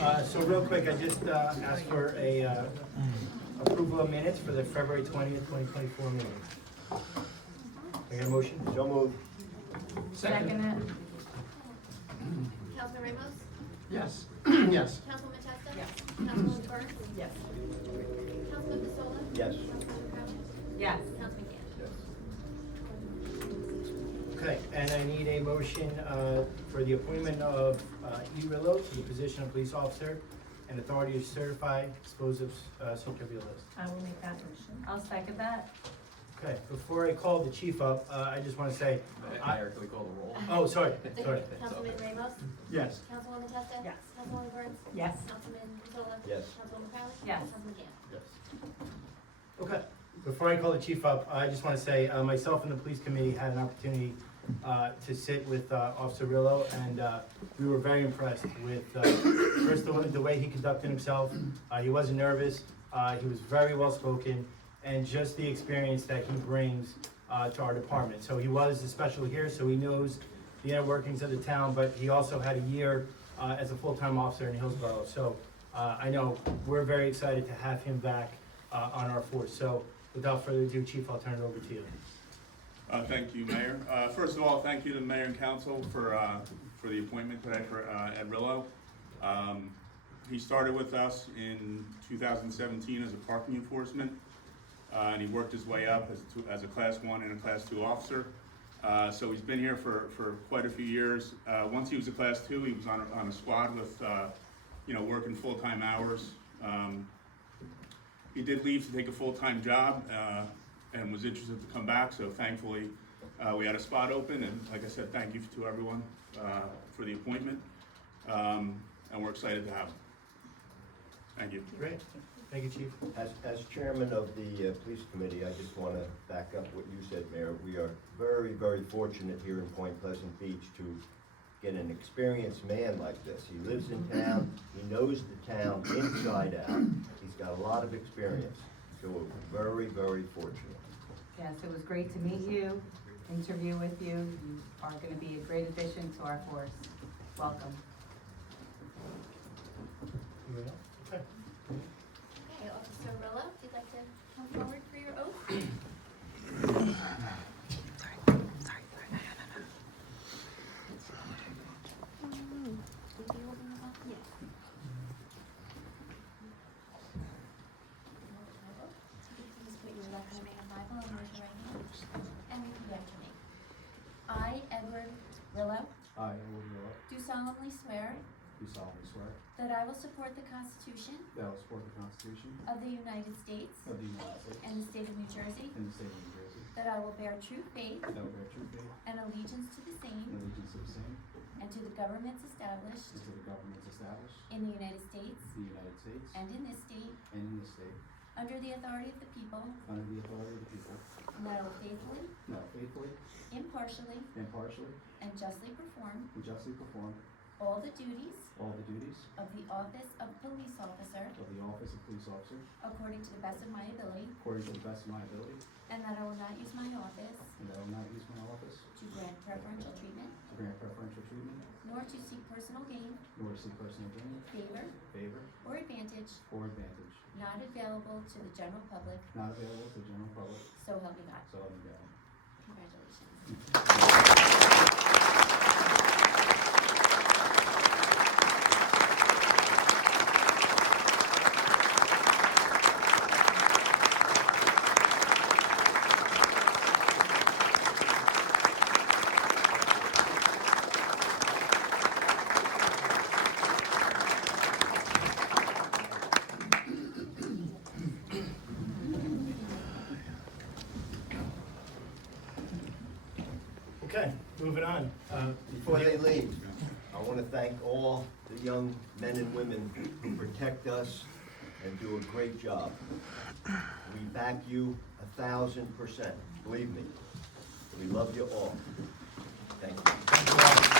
So real quick, I just asked for a approval of minutes for the February 20th, 2024 meeting. I got a motion? So moved. Second it. Councilman Ramos? Yes. Yes. Councilwoman Testa? Yes. Councilwoman Burns? Yes. Councilman Pistola? Yes. Councilwoman Crouch? Yes. Councilman Gann? Yes. Okay, and I need a motion for the appointment of E. Rillo to the position of police officer and authority to certify explosives certificate list. I will make that motion. I'll second that. Okay, before I call the chief up, I just want to say, Mayor, can we call the roll? oh, sorry. Councilman Ramos? Yes. Councilwoman Testa? Yes. Councilwoman Burns? Yes. Councilman Pistola? Yes. Councilwoman Crouch? Yes. Councilman Gann? Yes. Okay, before I call the chief up, I just want to say, myself and the police committee had an opportunity to sit with Officer Rillo, and we were very impressed with, first the way he conducted himself. He wasn't nervous, he was very well spoken, and just the experience that he brings to our department. So he was a special here, so he knows the inner workings of the town, but he also had a year as a full-time officer in Hillsborough. So I know we're very excited to have him back on our force. So without further ado, Chief, I'll turn it over to you. Thank you, Mayor. First of all, thank you to the Mayor and Council for the appointment today for Ed Rillo. He started with us in 2017 as a parking enforcement, and he worked his way up as a Class 1 and a Class 2 officer. So he's been here for quite a few years. Once he was a Class 2, he was on a squad with, working full-time hours. He did leave to take a full-time job, and was interested to come back, so thankfully we had a spot open, and like I said, thank you to everyone for the appointment, and we're excited to have him. Thank you. Great, thank you, Chief. As chairman of the police committee, I just want to back up what you said, Mayor. We are very, very fortunate here in Point Pleasant Beach to get an experienced man like this. He lives in town, he knows the town inside out. He's got a lot of experience, so we're very, very fortunate. Yes, it was great to meet you, interview with you. You are going to be a great addition to our force. Welcome. Anyone else? Okay. Okay, Officer Rillo, if you'd like to come forward for your oath? Yes. Please put your left hand on the Bible and raise your right hand and repeat after me. I, Edward Rillo, I, Edward Rillo, do solemnly swear do solemnly swear that I will support the Constitution that I will support the Constitution of the United States of the United States and the state of New Jersey, and the state of New Jersey, that I will bear true faith that I will bear true faith and allegiance to the and same allegiance to the same and to the governments established and to the governments established in the United States in the United States and in this state and in this state, under the authority of the people, under the authority of the people, and that I will faithfully, and that I will faithfully, impartially, impartially, and justly perform and justly perform all the duties all the duties of the office of police officer of the office of police officer according to the best of my ability, according to the best of my ability, and that I will not use my office and that I will not use my office to grant preferential treatment, to grant preferential treatment, nor to seek personal gain, nor to seek personal gain, favor, favor, or advantage or advantage not available to the general public, not available to the general public, so help me God. so help me God. Congratulations. Okay, moving on. Before they leave, I want to thank all the young men and women who protect us and do a great job. We back you 1,000%, believe me. We love you all. Thank you. Thank you all.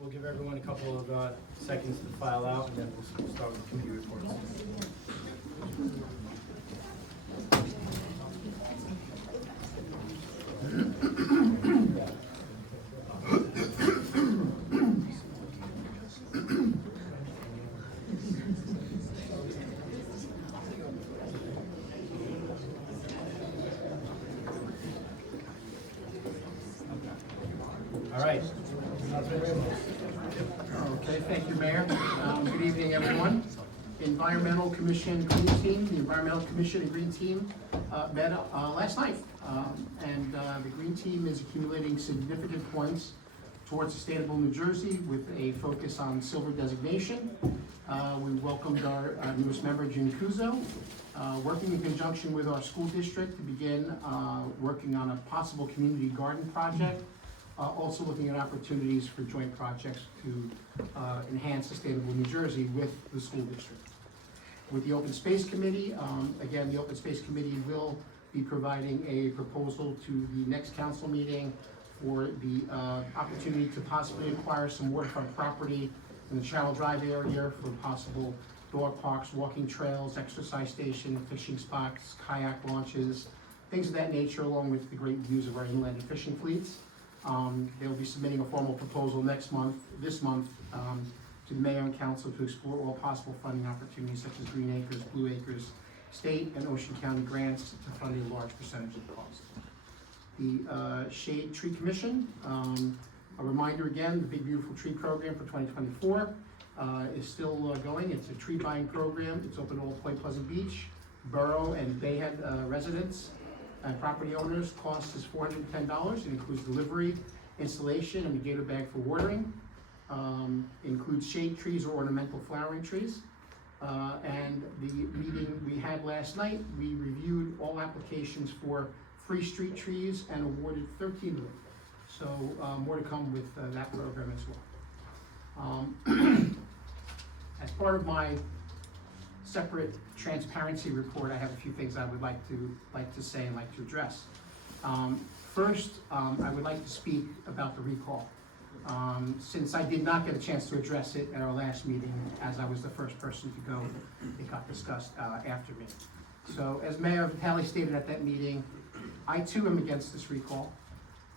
We'll give everyone a couple of seconds to file out, and then we'll start with the committee reports. All right. Councilman Ramos. Okay, thank you, Mayor. Good evening, everyone. Environmental Commission Green Team, the Environmental Commission and Green Team met last night. And the Green Team is accumulating significant points towards Sustainable New Jersey with a focus on silver designation. We welcomed our newest member, Jim Kuzo, working in conjunction with our school district to begin working on a possible community garden project. Also looking at opportunities for joint projects to enhance Sustainable New Jersey with the school district. With the Open Space Committee, again, the Open Space Committee will be providing a proposal to the next council meeting for the opportunity to possibly acquire some waterfront property in the Channel Drive area for possible dog parks, walking trails, exercise station, fishing spots, kayak launches, things of that nature, along with the great views of our inland and fishing fleets. They'll be submitting a formal proposal this month, to the mayor and council to explore all possible funding opportunities such as Green Acres, Blue Acres, state and Ocean County grants to fund a large percentage of the cost. The Shade Tree Commission, a reminder again, the Big Beautiful Tree Program for 2024 is still going. It's a tree buying program. It's open to all Point Pleasant Beach, Borough and Bayhead residents and property owners. Cost is $410. It includes delivery, installation, and a gator bag for watering. Includes shade trees or ornamental flowering trees. And the meeting we had last night, we reviewed all applications for free street trees and awarded 13 of them. So more to come with that program as well. As part of my separate transparency report, I have a few things I would like to say and like to address. First, I would like to speak about the recall. Since I did not get a chance to address it at our last meeting, as I was the first person to go, it got discussed after me. So, as Mayor Vitale stated at that meeting, I too am against this recall.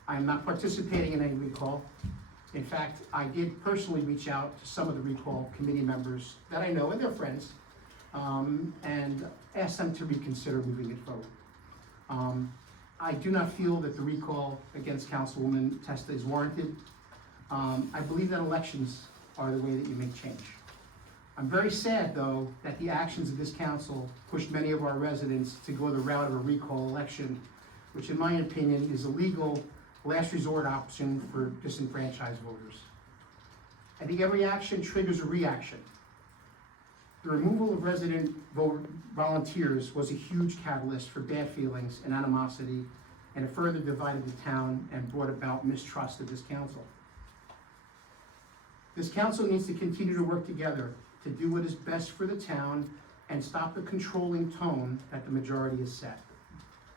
I am not participating in any recall. In fact, I did personally reach out to some of the recall committee members that I know and their friends, and ask them to reconsider moving it forward. I do not feel that the recall against Councilwoman Testa is warranted. I believe that elections are the way that you make change. I'm very sad, though, that the actions of this council pushed many of our residents to go the route of a recall election, which in my opinion is a legal last resort option for disenfranchised voters. I think every action triggers a reaction. The removal of resident volunteers was a huge catalyst for bad feelings and animosity, and it further divided the town and brought about mistrust of this council. This council needs to continue to work together to do what is best for the town and stop the controlling tone that the majority has set.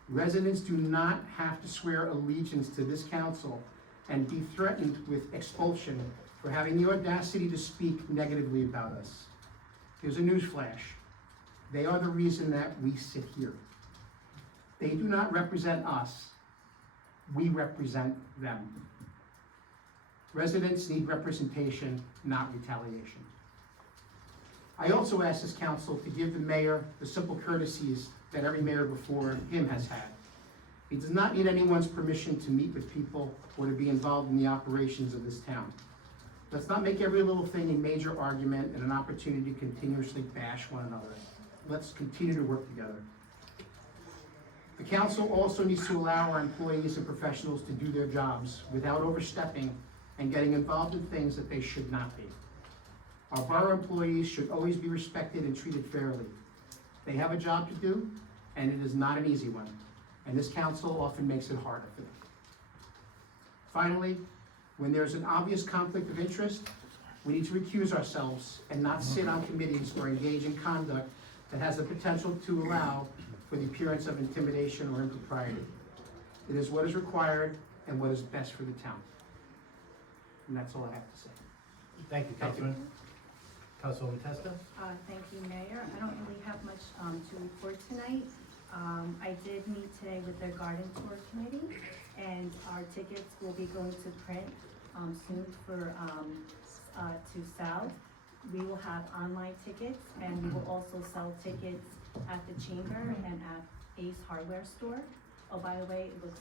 Residents do not have to swear allegiance to this council and be threatened with expulsion for having the audacity to speak negatively about us. Here's a newsflash. They are the reason that we sit here. They do not represent us. We represent them. Residents need representation, not retaliation. I also ask this council to give the mayor the simple courtesies that every mayor before him has had. He does not need anyone's permission to meet with people or to be involved in the operations of this town. Let's not make every little thing a major argument and an opportunity to continuously bash one another. Let's continue to work together. The council also needs to allow our employees and professionals to do their jobs without overstepping and getting involved in things that they should not be. Our borough employees should always be respected and treated fairly. They have a job to do, and it is not an easy one, and this council often makes it harder for them. Finally, when there's an obvious conflict of interest, we need to recuse ourselves and not sit on committees or engage in conduct that has the potential to allow for the appearance of intimidation or impropriety. It is what is required and what is best for the town. And that's all I have to say. Thank you, Councilman. Councilwoman Testa? Thank you, Mayor. I don't really have much to report tonight. I did meet today with the Garden Tour Committee, and our tickets will be going to print soon for to sell. We will have online tickets, and we will also sell tickets at the Chamber and at Ace Hardware Store. Oh, by the way, it looks,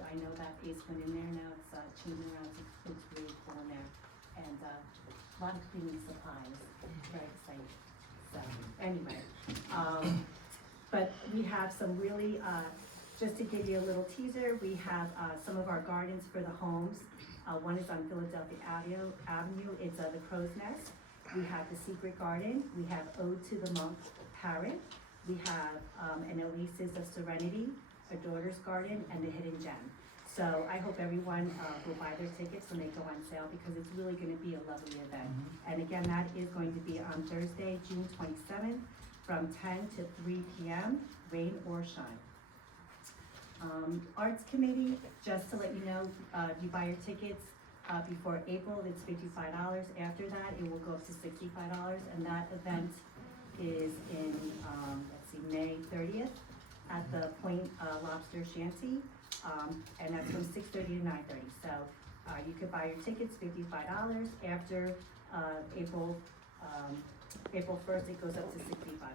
I know that Ace went in there now, it's, changing around, it looks really cool in there. And, a lot of cleaning supplies, very exciting. So, anyway, but we have some really, just to give you a little teaser, we have, some of our gardens for the homes. One is on Philadelphia Avenue, it's, the Crow's Nest. We have the Secret Garden, we have Ode to the Monk Parrot, we have, an Oasis of Serenity, a Daughter's Garden, and the Hidden Gem. So I hope everyone, will buy their tickets when they go on sale, because it's really gonna be a lovely event. And again, that is going to be on Thursday, June 27th, from 10 to 3 p.m., rain or shine. Arts Committee, just to let you know, if you buy your tickets, before April, it's $55. After that, it will go up to $65, and that event is in, May 30th at the Point Lobster Shanty, and that's from 6:30 to 9:30. So, you could buy your tickets, $55. After, April 1st, it goes up to $65.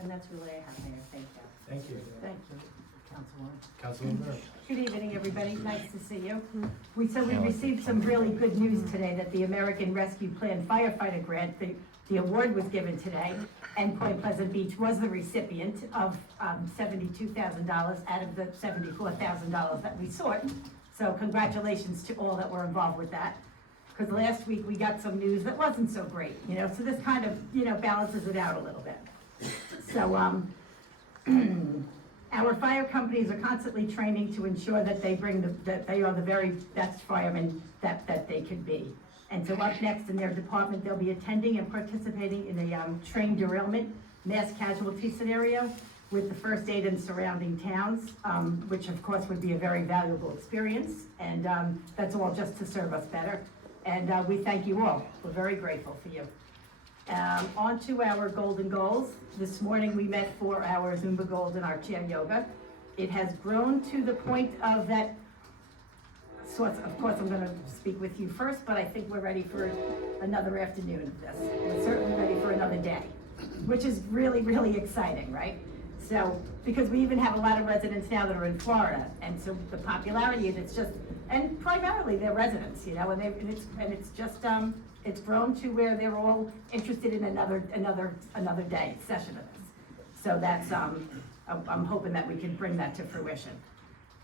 And that's really I have there. Thank you. Thank you. Thank you, Councilwoman. Councilman Burke. Good evening, everybody. Nice to see you. We received some really good news today that the American Rescue Plan firefighter grant, the award was given today, and Point Pleasant Beach was the recipient of $72,000 out of the $74,000 that we sought. So congratulations to all that were involved with that. Because last week we got some news that wasn't so great, so this kind of, balances it out a little bit. So, our fire companies are constantly training to ensure that they that they are the very best firemen that they can be. And so up next in their department, they'll be attending and participating in a train derailment mass casualty scenario with the first aid in surrounding towns, which of course would be a very valuable experience. And that's all just to serve us better. And we thank you all. We're very grateful for you. On to our golden goals. This morning we met for our Zumba Gold and our chair yoga. It has grown to the point of that, so of course I'm gonna speak with you first, but I think we're ready for another afternoon of this. We're certainly ready for another day, which is really, really exciting, right? So, because we even have a lot of residents now that are in Florida, and so the popularity, and it's just, and primarily they're residents, and it's just, it's grown to where they're all interested in another day, session of this. So that's, I'm hoping that we can bring that to fruition.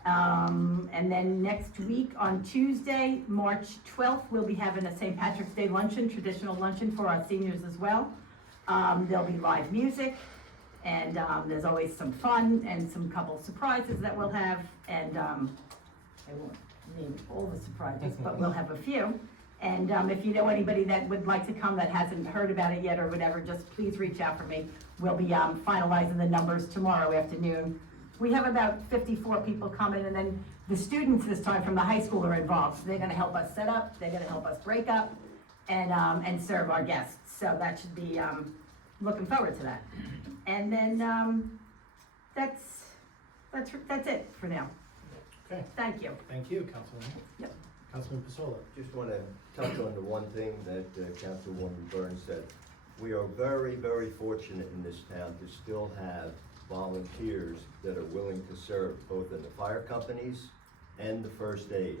And then next week on Tuesday, March 12th, we'll be having a St. Patrick's Day luncheon, traditional luncheon for our seniors as well. There'll be live music, and there's always some fun and some couple surprises that we'll have, and I won't name all the surprises, but we'll have a few. And if you know anybody that would like to come that hasn't heard about it yet or whatever, just please reach out for me. We'll be finalizing the numbers tomorrow afternoon. We have about 54 people coming, and then the students this time from the high school are involved. So they're gonna help us set up, they're gonna help us break up, and serve our guests. So that should be, looking forward to that. And then, that's it for now. Okay, Thank you. thank you, Councilman. Yep. Councilman Pasola. Just want to touch on the one thing that Councilwoman Burns said. We are very, very fortunate in this town to still have volunteers that are willing to serve both in the fire companies and the first aid.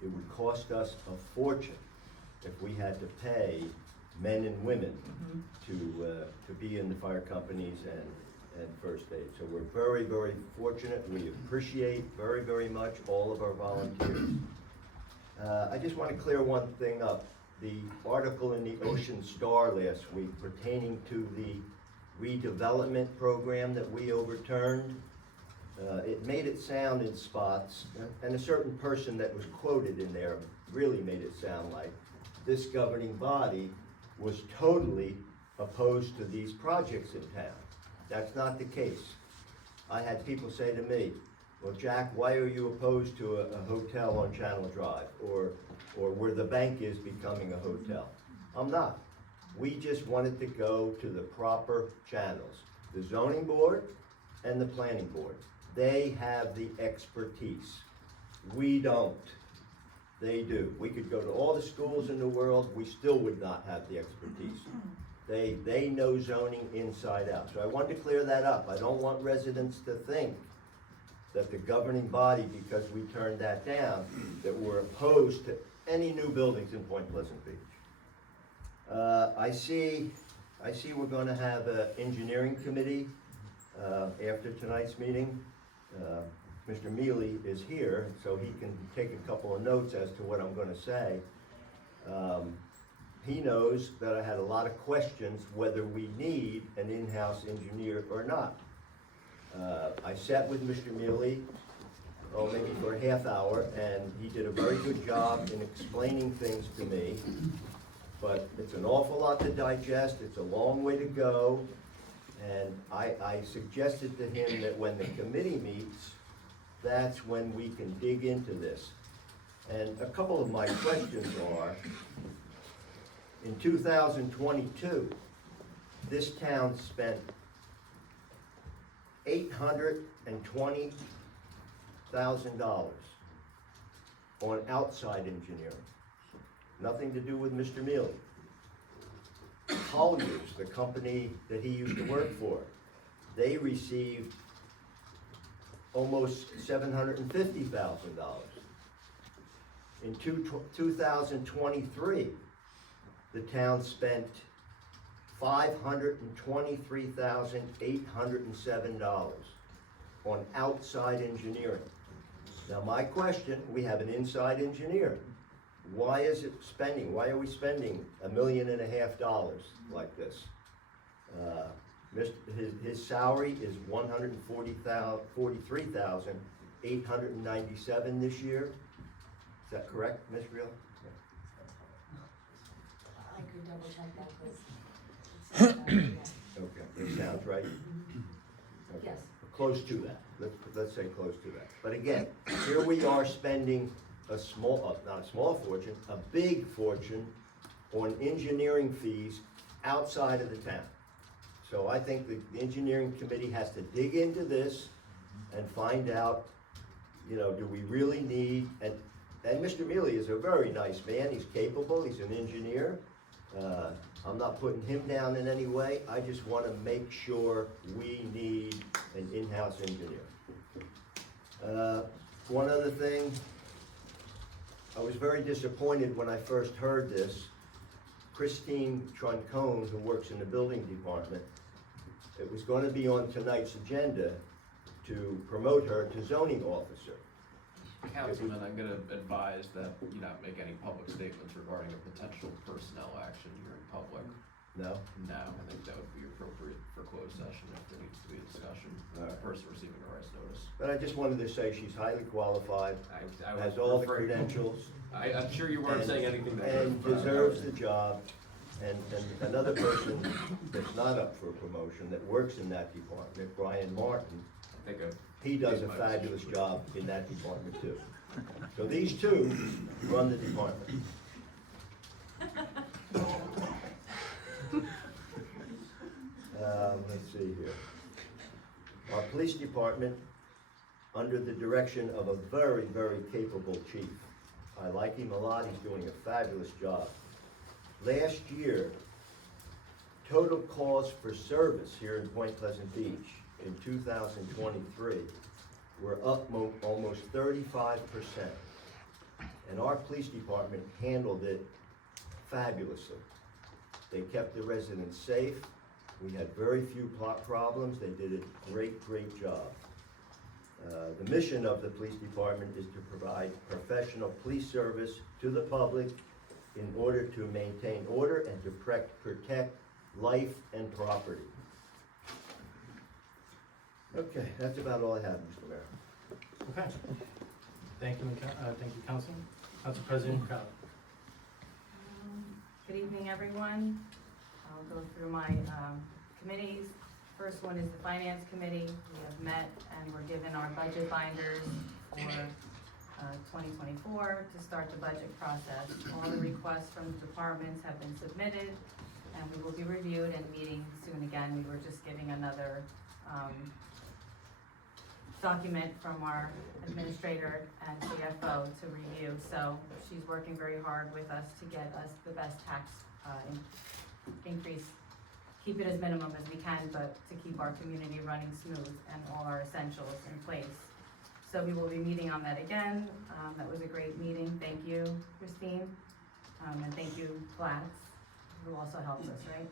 It would cost us a fortune if we had to pay men and women to be in the fire companies and first aid. So we're very, very fortunate. We appreciate very, very much all of our volunteers. I just want to clear one thing up. The article in the Ocean Star last week pertaining to the redevelopment program that we overturned, it made it sound in spots, and a certain person that was quoted in there really made it sound like this governing body was totally opposed to these projects in town. That's not the case. I had people say to me, well, Jack, why are you opposed to a hotel on Channel Drive, or where the bank is becoming a hotel? I'm not. We just wanted to go to the proper channels. The zoning board and the planning board. They have the expertise. We don't. They do. We could go to all the schools in the world, we still would not have the expertise. They know zoning inside out. So I want to clear that up. I don't want residents to think that the governing body, because we turned that down, that we're opposed to any new buildings in Point Pleasant Beach. I see we're gonna have an engineering committee, after tonight's meeting. Mr. Mealy is here, so he can take a couple of notes as to what I'm gonna say. He knows that I had a lot of questions whether we need an in-house engineer or not. I sat with Mr. Mealy, maybe for a half hour, and he did a very good job in explaining things to me. But it's an awful lot to digest, it's a long way to go, and I suggested to him that when the committee meets, that's when we can dig into this. And a couple of my questions are, in 2022, this town spent $820,000 on outside engineering. Nothing to do with Mr. Mealy. Colliers, the company that he used to work for, they received almost $750,000. In 2023, the town spent $523,807 on outside engineering. Now, my question, we have an inside engineer. Why are we spending $1.5 million like this? His salary is $143,897 this year. Is that correct, Ms. Reel? I could double check that, please. Okay, it sounds right. Okay. Yes. Close to that, let's say close to that. But again, here we are spending not a small fortune, a big fortune on engineering fees outside of the town. So I think the engineering committee has to dig into this and find out, do we really need, and Mr. Mealy is a very nice man, he's capable, he's an engineer. I'm not putting him down in any way, I just want to make sure we need an in-house engineer. One other thing, I was very disappointed when I first heard this. Christine Troncone, who works in the building department, it was going to be on tonight's agenda to promote her to zoning officer. Councilman, I'm gonna advise that you not make any public statements regarding a potential personnel action here in public. No? No, I think that would be appropriate for closed session if there needs to be a discussion. All right. The person receiving the arrest notice. But I just wanted to say she's highly qualified, I would has all the refer- credentials. I'm sure you weren't and- saying anything that. And deserves the job. And another person that's not up for promotion, that works in that department, Brian Martin, I think he does a fabulous job in that department too. So these two run the department. Let's see here. Our police department, under the direction of a very, very capable chief. I like him a lot, he's doing a fabulous job. Last year, total calls for service here in Point Pleasant Beach in 2023 were up almost 35%. And our police department handled it fabulously. They kept the residents safe. We had very few problems. They did a great, great job. The mission of the police department is to provide professional police service to the public in order to maintain order and to protect life and property. Okay, that's about all I have, Mr. Mayor. Okay. Thank you, Council. Council President Crowley. Good evening, everyone. I'll go through my committees. First one is the Finance Committee. We have met and we're given our budget binders for 2024 to start the budget process. All the requests from the departments have been submitted and we will be reviewed and meeting soon again. We were just getting another document from our administrator and CFO to review. So she's working very hard with us to get us the best tax increase. Keep it as minimum as we can, but to keep our community running smooth and all our essentials in place. So we will be meeting on that again. That was a great meeting. Thank you, Christine. And thank you, Gladys, who also helped us, right?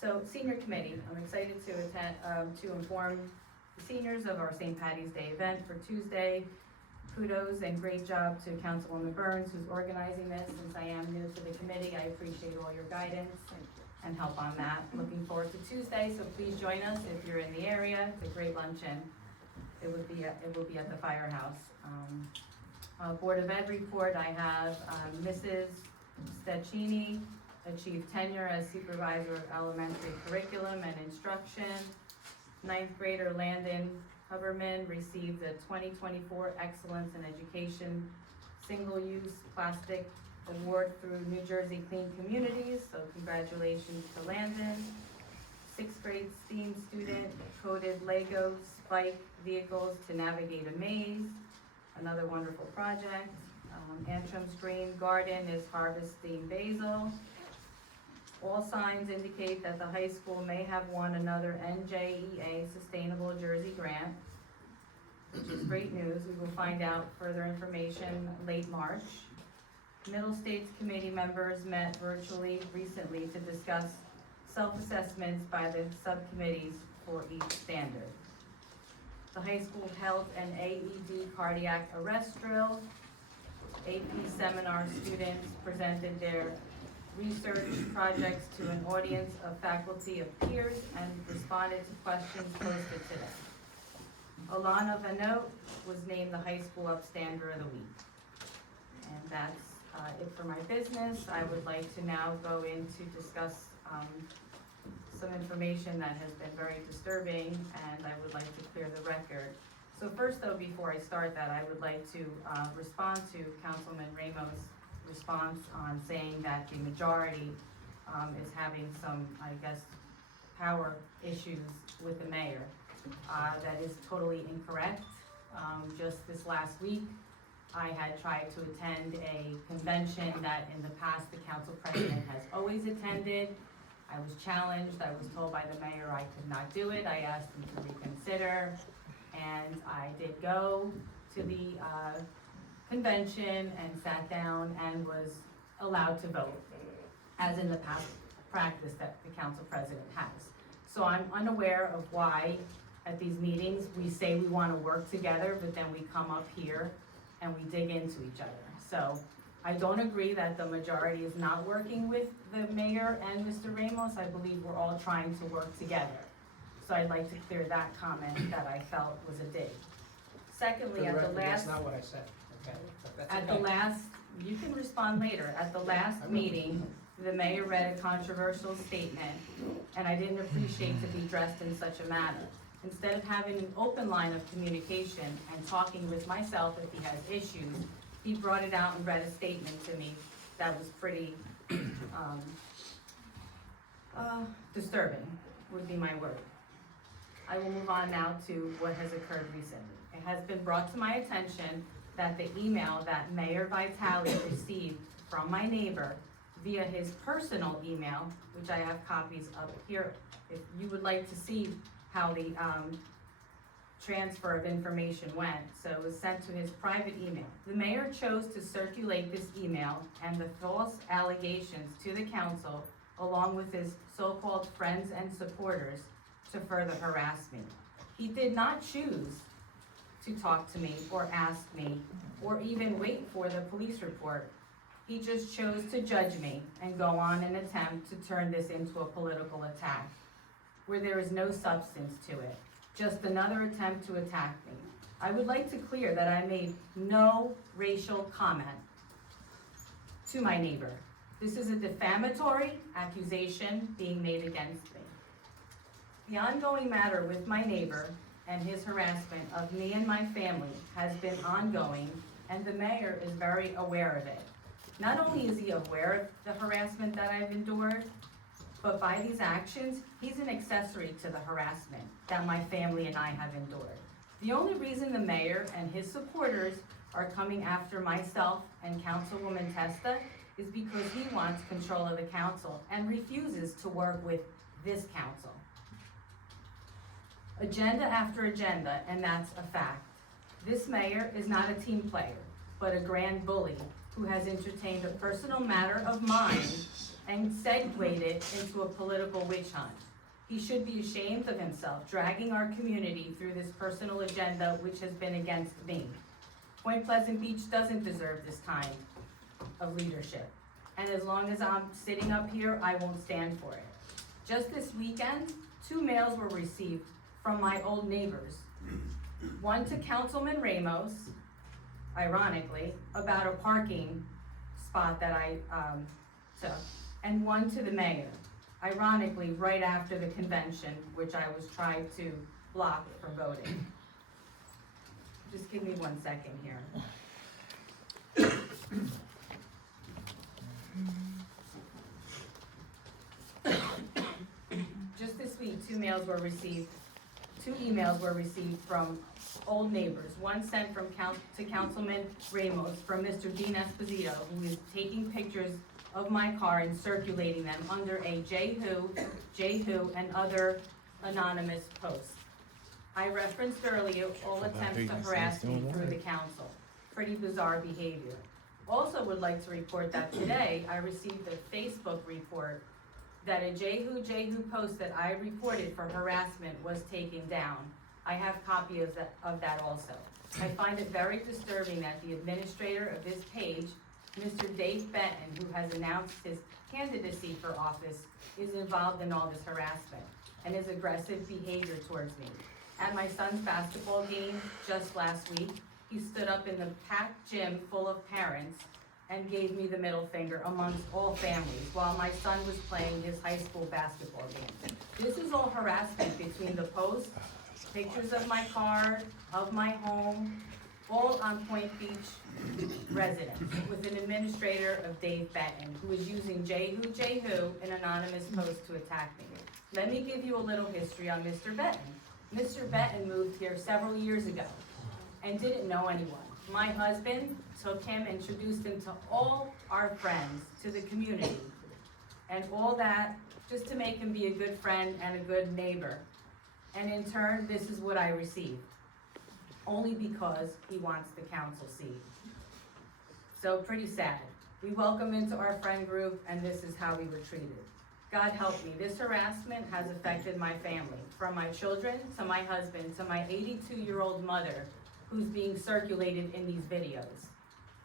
So senior committee, I'm excited to attend, to inform the seniors of our St. Patty's Day event for Tuesday. Kudos and great job to Councilwoman Burns, who's organizing this. Since I am new to the committee, I appreciate all your guidance and help on that. Looking forward to Tuesday, so please join us if you're in the area. It's a great luncheon. It will be at the Firehouse. Board of Ed report, I have Mrs. Steccini achieved tenure as supervisor of elementary curriculum and instruction. 9th grader Landon Huberman received the 2024 Excellence in Education Single-Use Plastic Award through New Jersey Clean Communities, so congratulations to Landon. 6th grade STEAM student coded Lego spike vehicles to navigate a maze, another wonderful project. Antrim's Green Garden is harvesting basil. All signs indicate that the high school may have won another NJEA Sustainable Jersey grant, which is great news. We will find out further information late March. Middle States committee members met virtually recently to discuss self-assessments by the subcommittees for each standard. The high school held an AED cardiac arrest drill. AP seminar students presented their research projects to an audience of faculty of peers and responded to questions posted to them. Alana Vanot was named the high school upstander of the week. And that's it for my business. I would like to now go in to discuss some information that has been very disturbing, and I would like to clear the record. So first though, before I start that, I would like to respond to Councilman Ramos' response on saying that the majority is having some, I guess, power issues with the mayor. That is totally incorrect. Just this last week, I had tried to attend a convention that in the past the council president has always attended. I was challenged. I was told by the mayor I could not do it. I asked him to reconsider, and I did go to the convention and sat down and was allowed to vote, as in the past practice that the council president has. So I'm unaware of why at these meetings we say we want to work together, but then we come up here and we dig into each other. So I don't agree that the majority is not working with the mayor and Mr. Ramos. I believe we're all trying to work together. So I'd like to clear that comment that I felt was a dig. Secondly, at the last. That's not what I said, okay? That's At okay. the last, you can respond later, at the last meeting, the mayor read a controversial statement, and I didn't appreciate to be dressed in such a manner. Instead of having an open line of communication and talking with myself if he has issues, he brought it out and read a statement to me that was pretty, disturbing, would be my word. I will move on now to what has occurred recently. It has been brought to my attention that the email that Mayor Vitale received from my neighbor via his personal email, which I have copies of here, if you would like to see how the transfer of information went. So it was sent to his private email. The mayor chose to circulate this email and the false allegations to the council, along with his so-called friends and supporters, to further harass me. He did not choose to talk to me or ask me or even wait for the police report. He just chose to judge me and go on an attempt to turn this into a political attack, where there is no substance to it, just another attempt to attack me. I would like to clear that I made no racial comment to my neighbor. This is a defamatory accusation being made against me. The ongoing matter with my neighbor and his harassment of me and my family has been ongoing, and the mayor is very aware of it. Not only is he aware of the harassment that I've endured, but by these actions, he's an accessory to the harassment that my family and I have endured. The only reason the mayor and his supporters are coming after myself and Councilwoman Testa is because he wants control of the council and refuses to work with this council. Agenda after agenda, and that's a fact. This mayor is not a team player, but a grand bully who has entertained a personal matter of mine and segued it into a political witch hunt. He should be ashamed of himself, dragging our community through this personal agenda which has been against me. Point Pleasant Beach doesn't deserve this kind of leadership. And as long as I'm sitting up here, I won't stand for it. Just this weekend, 2 mails were received from my old neighbors. One to Councilman Ramos, ironically, about a parking spot that I took, and one to the mayor, ironically, right after the convention, which I was trying to block for voting. Just give me 1 second here. Just this week, 2 emails were received from old neighbors. One sent from to Councilman Ramos from Mr. Dean Esposito, who is taking pictures of my car and circulating them under a Jehu, and other anonymous posts. I referenced earlier all attempts to harass me through the council. Pretty bizarre behavior. Also would like to report that today I received a Facebook report that a Jehu post that I reported for harassment was taken down. I have copy of that also. I find it very disturbing that the administrator of this page, Mr. Dave Benton, who has announced his candidacy for office, is involved in all this harassment and his aggressive behavior towards me. At my son's basketball game just last week, he stood up in the packed gym full of parents and gave me the middle finger amongst all families while my son was playing his high school basketball game. This is all harassment between the post, pictures of my car, of my home, all on Point Beach residents, with an administrator of Dave Benton, who is using Jehu, an anonymous post to attack me. Let me give you a little history on Mr. Benton. Mr. Benton moved here several years ago and didn't know anyone. My husband took him, introduced him to all our friends, to the community, and all that just to make him be a good friend and a good neighbor. And in turn, this is what I received, only because he wants the council seat. So pretty sad. We welcome into our friend group, and this is how we were treated. God help me, this harassment has affected my family, from my children to my husband to my 82-year-old mother, who's being circulated in these videos,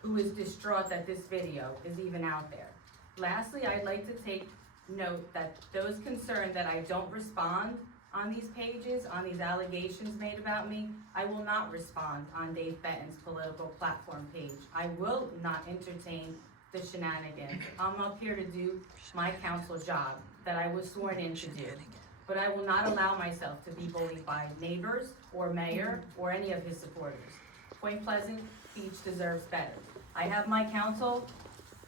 who is distraught that this video is even out there. Lastly, I'd like to take note that those concerned that I don't respond on these pages, on these allegations made about me, I will not respond on Dave Benton's political platform page. I will not entertain the shenanigans. I'm up here to do my council job that I was sworn in to do. But I will not allow myself to be bullied by neighbors or mayor or any of his supporters. Point Pleasant Beach deserves better. I have my council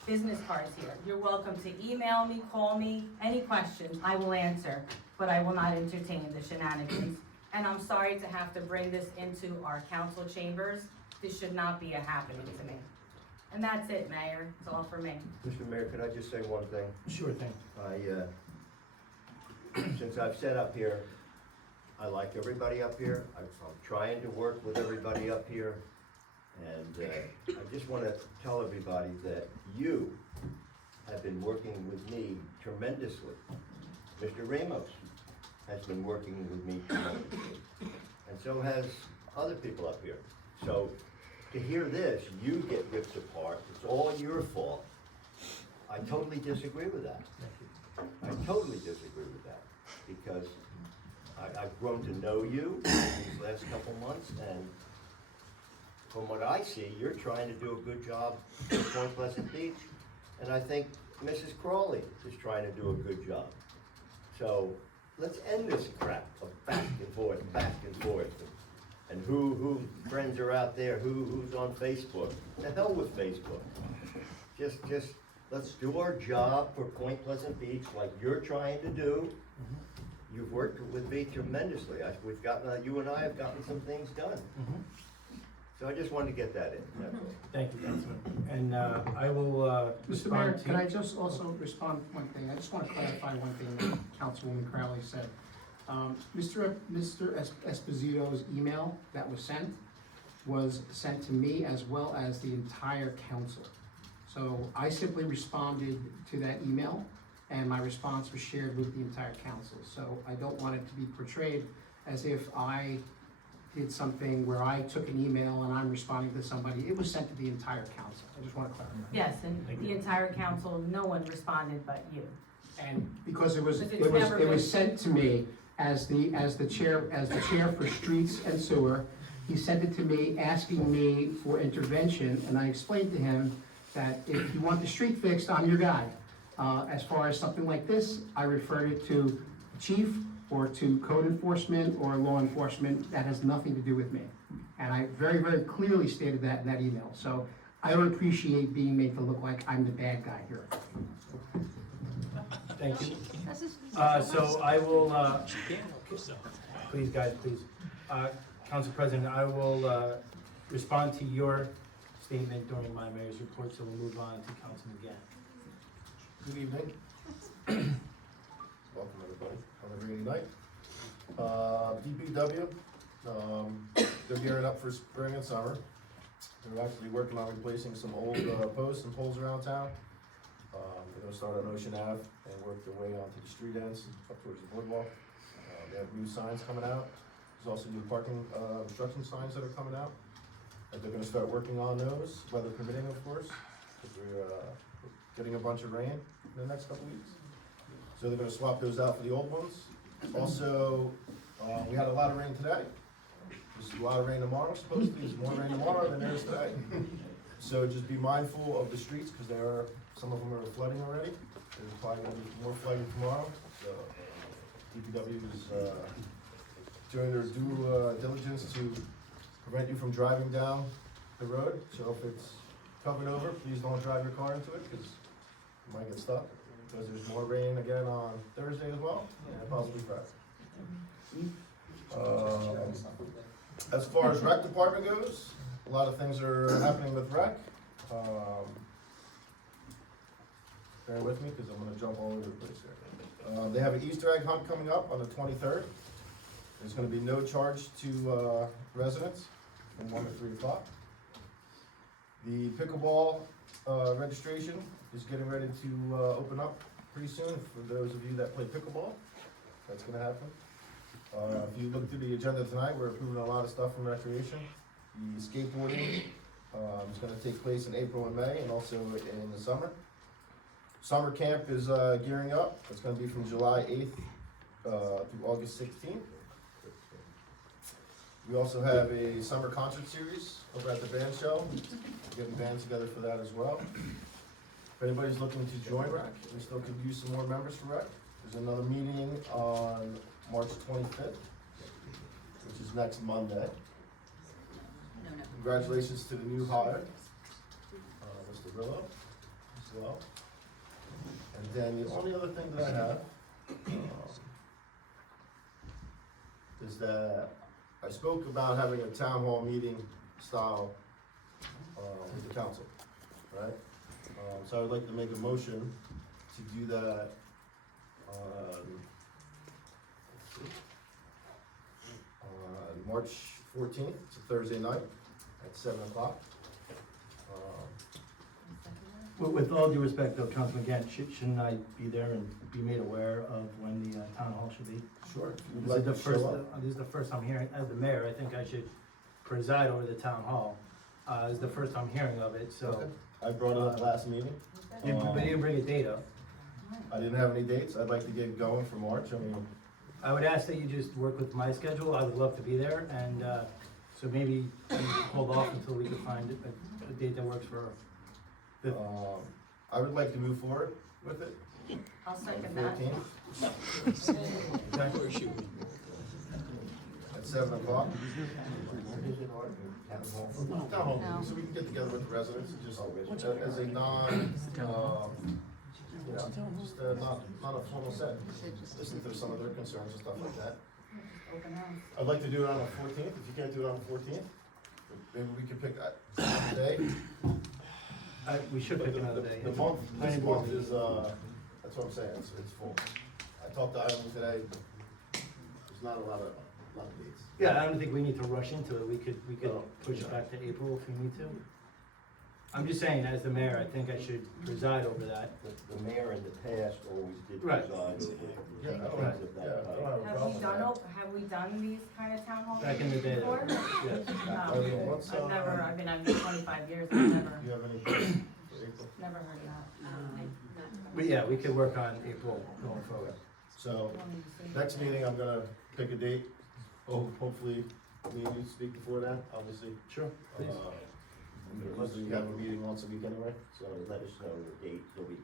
business cards here. You're welcome to email me, call me, any questions, I will answer, but I will not entertain the shenanigans. And I'm sorry to have to bring this into our council chambers. This should not be happening to me. And that's it, Mayor. It's all for me. Mr. Mayor, could I just say one thing? Sure thing. Since I've sat up here, I like everybody up here. I'm trying to work with everybody up here. And I just want to tell everybody that you have been working with me tremendously. Mr. Ramos has been working with me tremendously. And so has other people up here. So to hear this, you get ripped apart, it's all your fault. I totally disagree with that. I totally disagree with that, because I've grown to know you these last couple months, and from what I see, you're trying to do a good job in Point Pleasant Beach, and I think Mrs. Crawley is trying to do a good job. So let's end this crap of back and forth, and who friends are out there, who's on Facebook. The hell with Facebook. Just let's do our job for Point Pleasant Beach like you're trying to do. You've worked with me tremendously. You and I have gotten some things done. So I just wanted to get that in. That's all. Thank you, Councilman. And I will Mr. Mayor, respond to. can I just also respond to one thing? I just want to clarify one thing that Councilwoman Crowley said. Mr. Esposito's email that was sent, was sent to me as well as the entire council. So I simply responded to that email, and my response was shared with the entire council. So I don't want it to be portrayed as if I did something where I took an email and I'm responding to somebody. It was sent to the entire council. I just want to clarify. Yes, and the entire council, no one responded but you. And because it was But it's never been- sent to me as the chair for streets and sewer, he sent it to me asking me for intervention, and I explained to him that if you want the street fixed, I'm your guy. As far as something like this, I referred it to the chief or to code enforcement or law enforcement. That has nothing to do with me. And I very, very clearly stated that in that email. So I don't appreciate being made to look like I'm the bad guy here. Thank you. So I will, please, guys, please. Council President, I will respond to your statement during my mayor's report, so we'll move on to Councilman Gann. Good evening. Welcome, everybody. Have a great night. DPW, they're gearing up for spring and summer. They're actually working on replacing some old posts and poles around town. They're gonna start on Ocean Ave and work their way onto the street ends up towards the boardwalk. They have new signs coming out. There's also new parking obstruction signs that are coming out. And they're gonna start working on those, weather permitting, of course, because we're getting a bunch of rain in the next couple weeks. So they're gonna swap those out for the old ones. Also, we had a lot of rain today. There's a lot of rain tomorrow, supposedly. There's more rain tomorrow than there is today. So just be mindful of the streets, because some of them are flooding already. There's probably gonna be more flooding tomorrow. So DPW is doing their due diligence to prevent you from driving down the road. So if it's covered over, please don't drive your car into it, because you might get stuck. Because there's more rain again on Thursday as well, and possibly Friday. As far as rec department goes, a lot of things are happening with rec. Bear with me, because I'm gonna jump all over the place here. They have an Easter egg hunt coming up on the 23rd. There's gonna be no charge to residents from 1 to 3 o'clock. The pickleball registration is getting ready to open up pretty soon for those of you that play pickleball. That's gonna happen. If you look through the agenda tonight, we're approving a lot of stuff from recreation. The skateboarding is gonna take place in April and May, and also in the summer. Summer camp is gearing up. It's gonna be from July 8th through August 16th. We also have a summer concert series over at the band shell. We're getting bands together for that as well. If anybody's looking to join rec, we still could use some more members for rec. There's another meeting on March 25th, which is next Monday. Congratulations to the new hire, Mr. Rillo, as well. And then the only other thing that I have is that I spoke about having a town hall meeting style with the council, right? So I would like to make a motion to do that on March 14th, it's a Thursday night at 7 o'clock. With all due respect, though, Councilman Gann, shouldn't I be there and be made aware of when the town hall should be? Sure. If you'd This like is the to first, show up. this is the first I'm hearing, as the mayor, I think I should preside over the town hall. This is the first I'm hearing of it, so. Okay. I brought it up last meeting. But you didn't bring a date up. I didn't have any dates. I'd like to get going for March. I mean, I would ask that you just work with my schedule, I would love to be there, and, so maybe you hold off until we can find a date that works for the, I would like to move forward with it. I'll On second the that. 14th at 7 o'clock. Town hall meeting, so we can get together with the residents, and just as a non, just not a formal set. Listen to some of their concerns and stuff like that. Open house. I'd like to do it on the 14th. If you can't do it on the 14th, maybe we could pick a day. we should pick another day. The month, this month is, that's what I'm saying, it's full. I talked to Ivan today, there's not a lot of a lot of dates. Yeah, I don't think we need to rush into it, we could Oh, push it yeah. back to April if we need to. I'm just saying, as the mayor, I think I should preside over that. The mayor in the past always did Right. preside over Yeah, things all right. of Yeah, that I type. don't have a problem with that. Have we done these kind of town halls Back in the day, before? yes. I mean, what's, I've never, do I've been on here 25 years, I've never, you have any questions for April? never heard of that. But yeah, we could work on April going forward. So, next meeting, I'm gonna pick a date. Hopefully, me and you speak before that, obviously. Sure, please. Usually we have a meeting once a week anyway, So let us know the date, so we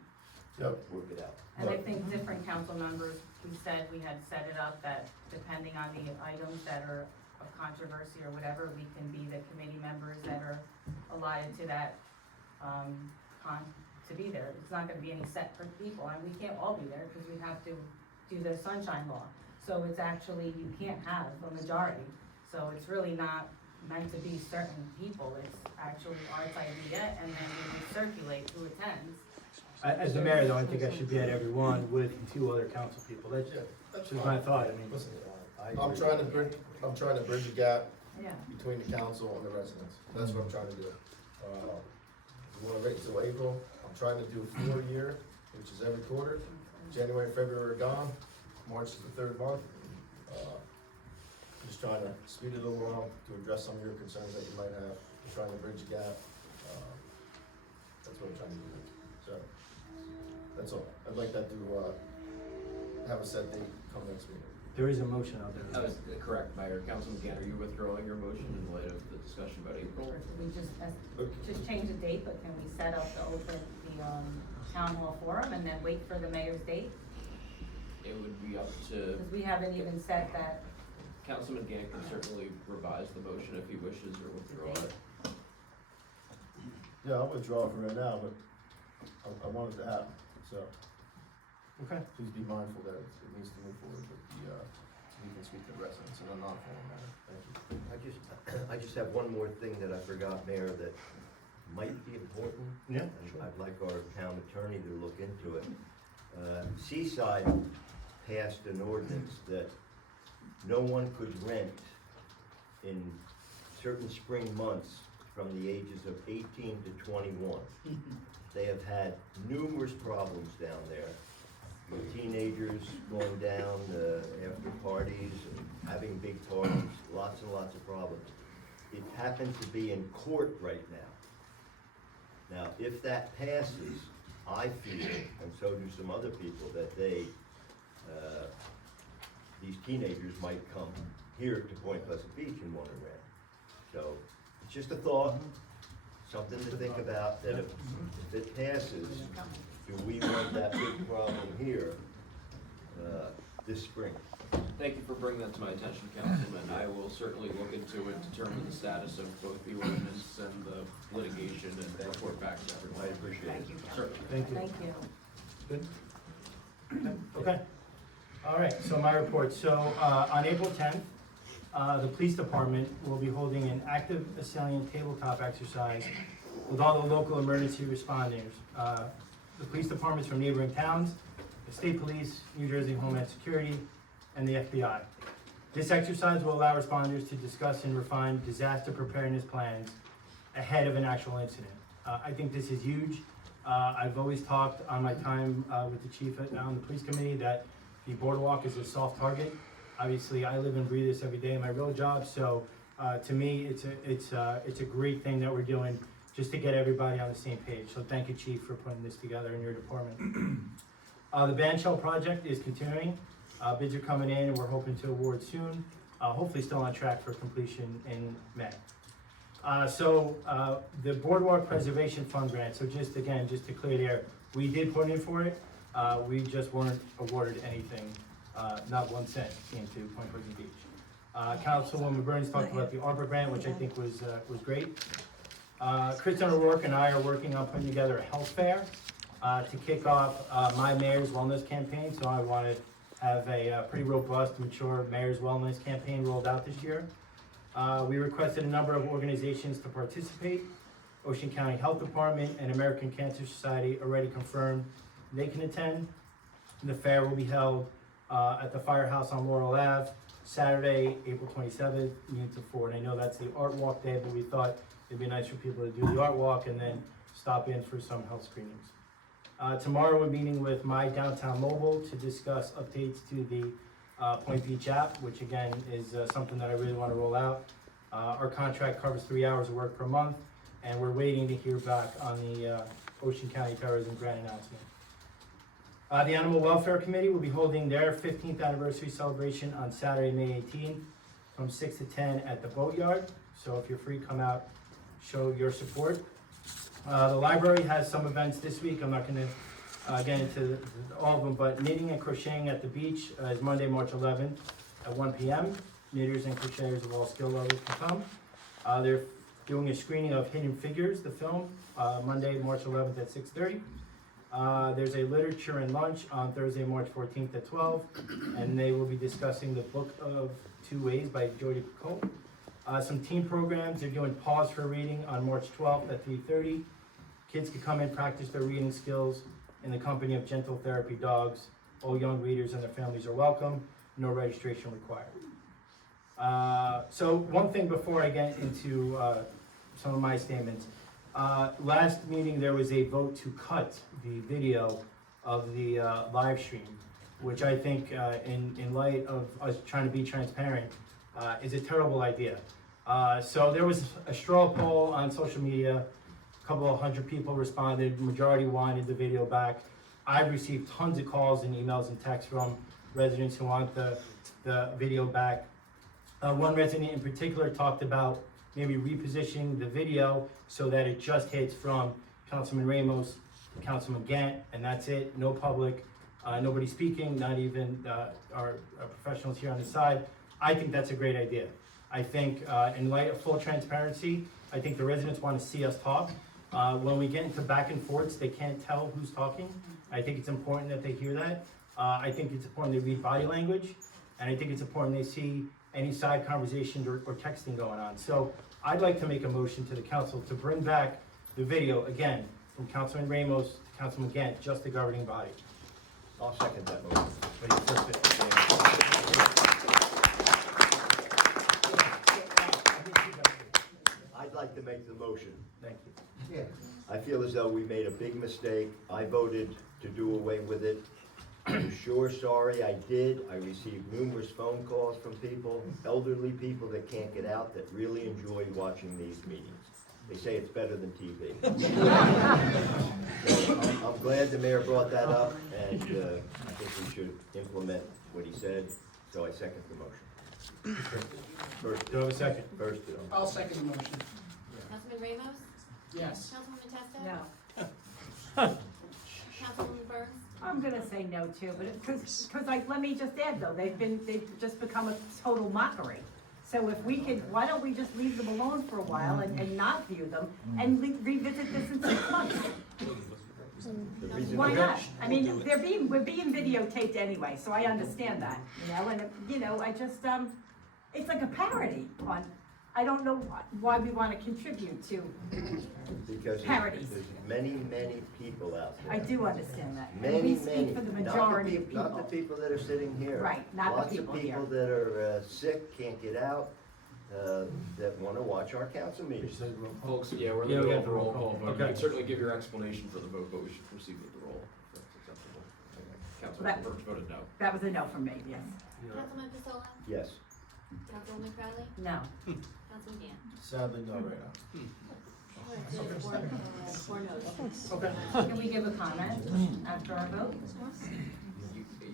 Yep. work it out. And I think different council members, we said we had set it up that depending on the items that are of controversy or whatever, we can be the committee members that are allotted to that, to be there. It's not gonna be any set for people, and we can't all be there, because we have to do the sunshine law. So it's actually, you can't have a majority, so it's really not meant to be certain people, it's actually Art's idea, and then we circulate who attends. As the mayor, though, I think I should be at every one with two other council people, that's That's just my thought, I mean. Listen, I I'm agree. trying to bridge a gap Yeah. between the council and the residents. That's what I'm trying to do. We wanna wait until April. I'm trying to do 4 a year, which is every quarter. January and February are gone. March is the third month. Just trying to speed it along to address some of your concerns that you might have. I'm trying to bridge a gap. That's what I'm trying to do. So, that's all. I'd like that to, have a set date come next meeting. There is a motion out there. That was correct, Mayor. Councilman Gann, are you withdrawing your motion in light of the discussion about April? Or could we just change the date, but can we set up the town hall forum and then wait for the mayor's date? It would be up to, Because we haven't even set that, Councilman Gann can certainly revise the motion if he wishes or withdraw it. Yeah, I'll withdraw it for right now, but I want it to happen, so. Okay. Please be mindful that it needs to move forward, but we can speak to the residents in a non-formal manner. Thank you. I just have one more thing that I forgot, Mayor, that might be important. Yeah, And I'd like our town attorney to look into it. Seaside passed an ordinance that no one could rent in certain spring months from the ages of 18 to 21. They have had numerous problems down there, with teenagers going down after parties, and having big parties, lots and lots of problems. It happens to be in court right now. Now, if that passes, I feel, and so do some other people, that these teenagers might come here to Point Pleasant Beach and want to rent. So, it's just a thought, something to think about, that if it passes, do we want that big problem here, this spring? Thank you for bringing that to my attention, Councilman. I will certainly look into it, determine the status of both the ordinance and the litigation, and report back to everyone. I appreciate it. thank you, Council. Certainly. Thank you. Thank you. Good? Okay. All right, so my report. So, on April 10th, the police department will be holding an active assailant tabletop exercise with all the local emergency responders. The police departments from neighboring towns, the state police, New Jersey Homeland Security, and the FBI. This exercise will allow responders to discuss and refine disaster preparedness plans ahead of an actual incident. I think this is huge. I've always talked on my time with the chief on the police committee that the boardwalk is a soft target. Obviously, I live and breathe this every day in my real job, so to me, it's a great thing that we're doing just to get everybody on the same page. So thank you, chief, for putting this together in your department. The band shell project is continuing. Bids are coming in, and we're hoping to award soon. Hopefully, still on track for completion in May. The Boardwalk Preservation Fund grant, so just to clear the air, we did put in for it, we just weren't awarded anything, not 1 cent into Point Pleasant Beach. Councilwoman Burns talked about the ARPA grant, which I think was great. Kristen O'Rourke and I are working on putting together a health fair, to kick off, my mayor's wellness campaign, so I want to have a pretty robust, mature mayor's wellness campaign rolled out this year. We requested a number of organizations to participate. Ocean County Health Department and American Cancer Society already confirmed they can attend. The fair will be held at the Firehouse on Laurel Ave, Saturday, April 27th, noon to 4. And I know that's the art walk day, but we thought it'd be nice for people to do the art walk and then stop in for some health screenings. Tomorrow, we're meeting with My Downtown Mobile to discuss updates to the Point Beach app, which again is something that I really want to roll out. Our contract covers 3 hours of work per month, and we're waiting to hear back on the Ocean County Terrorism Grant announcement. The Animal Welfare Committee will be holding their 15th anniversary celebration on Saturday, May 18th, from 6 to 10 at the Boatyard. So if you're free, come out, show your support. The library has some events this week. I'm not going to get into all of them, but knitting and crocheting at the beach is Monday, March 11th at 1 p.m. Knitters and crocheters of all skill levels can come. They're doing a screening of Hidden Figures, the film, Monday, March 11th at 6:30. There's a literature and lunch on Thursday, March 14th at 12, and they will be discussing the Book of Two Ways by Jodi Picoult. Some teen programs, they're doing Pause for Reading on March 12th at 3:30. Kids can come and practice their reading skills in the company of Gentle Therapy Dogs. All young readers and their families are welcome, no registration required. So one thing before I get into some of my statements. Last meeting, there was a vote to cut the video of the live stream, which I think in light of us trying to be transparent, is a terrible idea. So there was a straw poll on social media. A couple of hundred people responded. Majority wanted the video back. I've received tons of calls and emails and texts from residents who want the video back. One resident in particular talked about maybe repositioning the video so that it just hits from Councilman Ramos to Councilman Gant, and that's it. No public, nobody speaking, not even our professionals here on the side. I think that's a great idea. I think in light of full transparency, I think the residents want to see us talk. When we get into back and forths, they can't tell who's talking. I think it's important that they hear that. I think it's important they read body language, and I think it's important they see any side conversations or texting going on. So I'd like to make a motion to the council to bring back the video again from Councilman Ramos to Councilman Gant, just the governing body. I'll second that motion. Ready for first I'd like to make the motion. Thank you. I feel as though we made a big mistake. I voted to do away with it. I'm sure sorry I did. I received numerous phone calls from people, elderly people that can't get out, that really enjoy watching these meetings. They say it's better than TV. So I'm glad the mayor brought that up, and I think we should implement what he said, so I second the motion. First, Do I have a second? first, I'll second the motion. Councilman Ramos? Yes. Councilwoman Testa? No. Councilwoman Burns? I'm gonna say no too, but because let me just add though, they've just become a total mockery. So if we could, why don't we just leave them alone for a while and not view them and revisit this in 6 months? the reason. Why not? I mean, we're being videotaped anyway, so I understand that, and I just, it's like a parody on, I don't know why we wanna contribute to, Because parodies. there's many, many people out there. I do understand that. And Many, we many. speak for the Not majority peop- of people. Not the people that are sitting here. Right, not the people here. Lots of people that are sick, can't get out, that wanna watch our council meetings. Folks, yeah, we're in Yeah, the we middle have of a roll to call roll call. vote. You Okay. can certainly give your explanation for the vote, but we should proceed with the roll, if that's acceptable. Councilman That- Burns voted no. That was a no from me, yes. Councilman Pistola? Yes. Councilwoman Crowley? No. Councilman Gann? Sadly, no right now. Four no's. Okay. Can we give a comment after our vote? You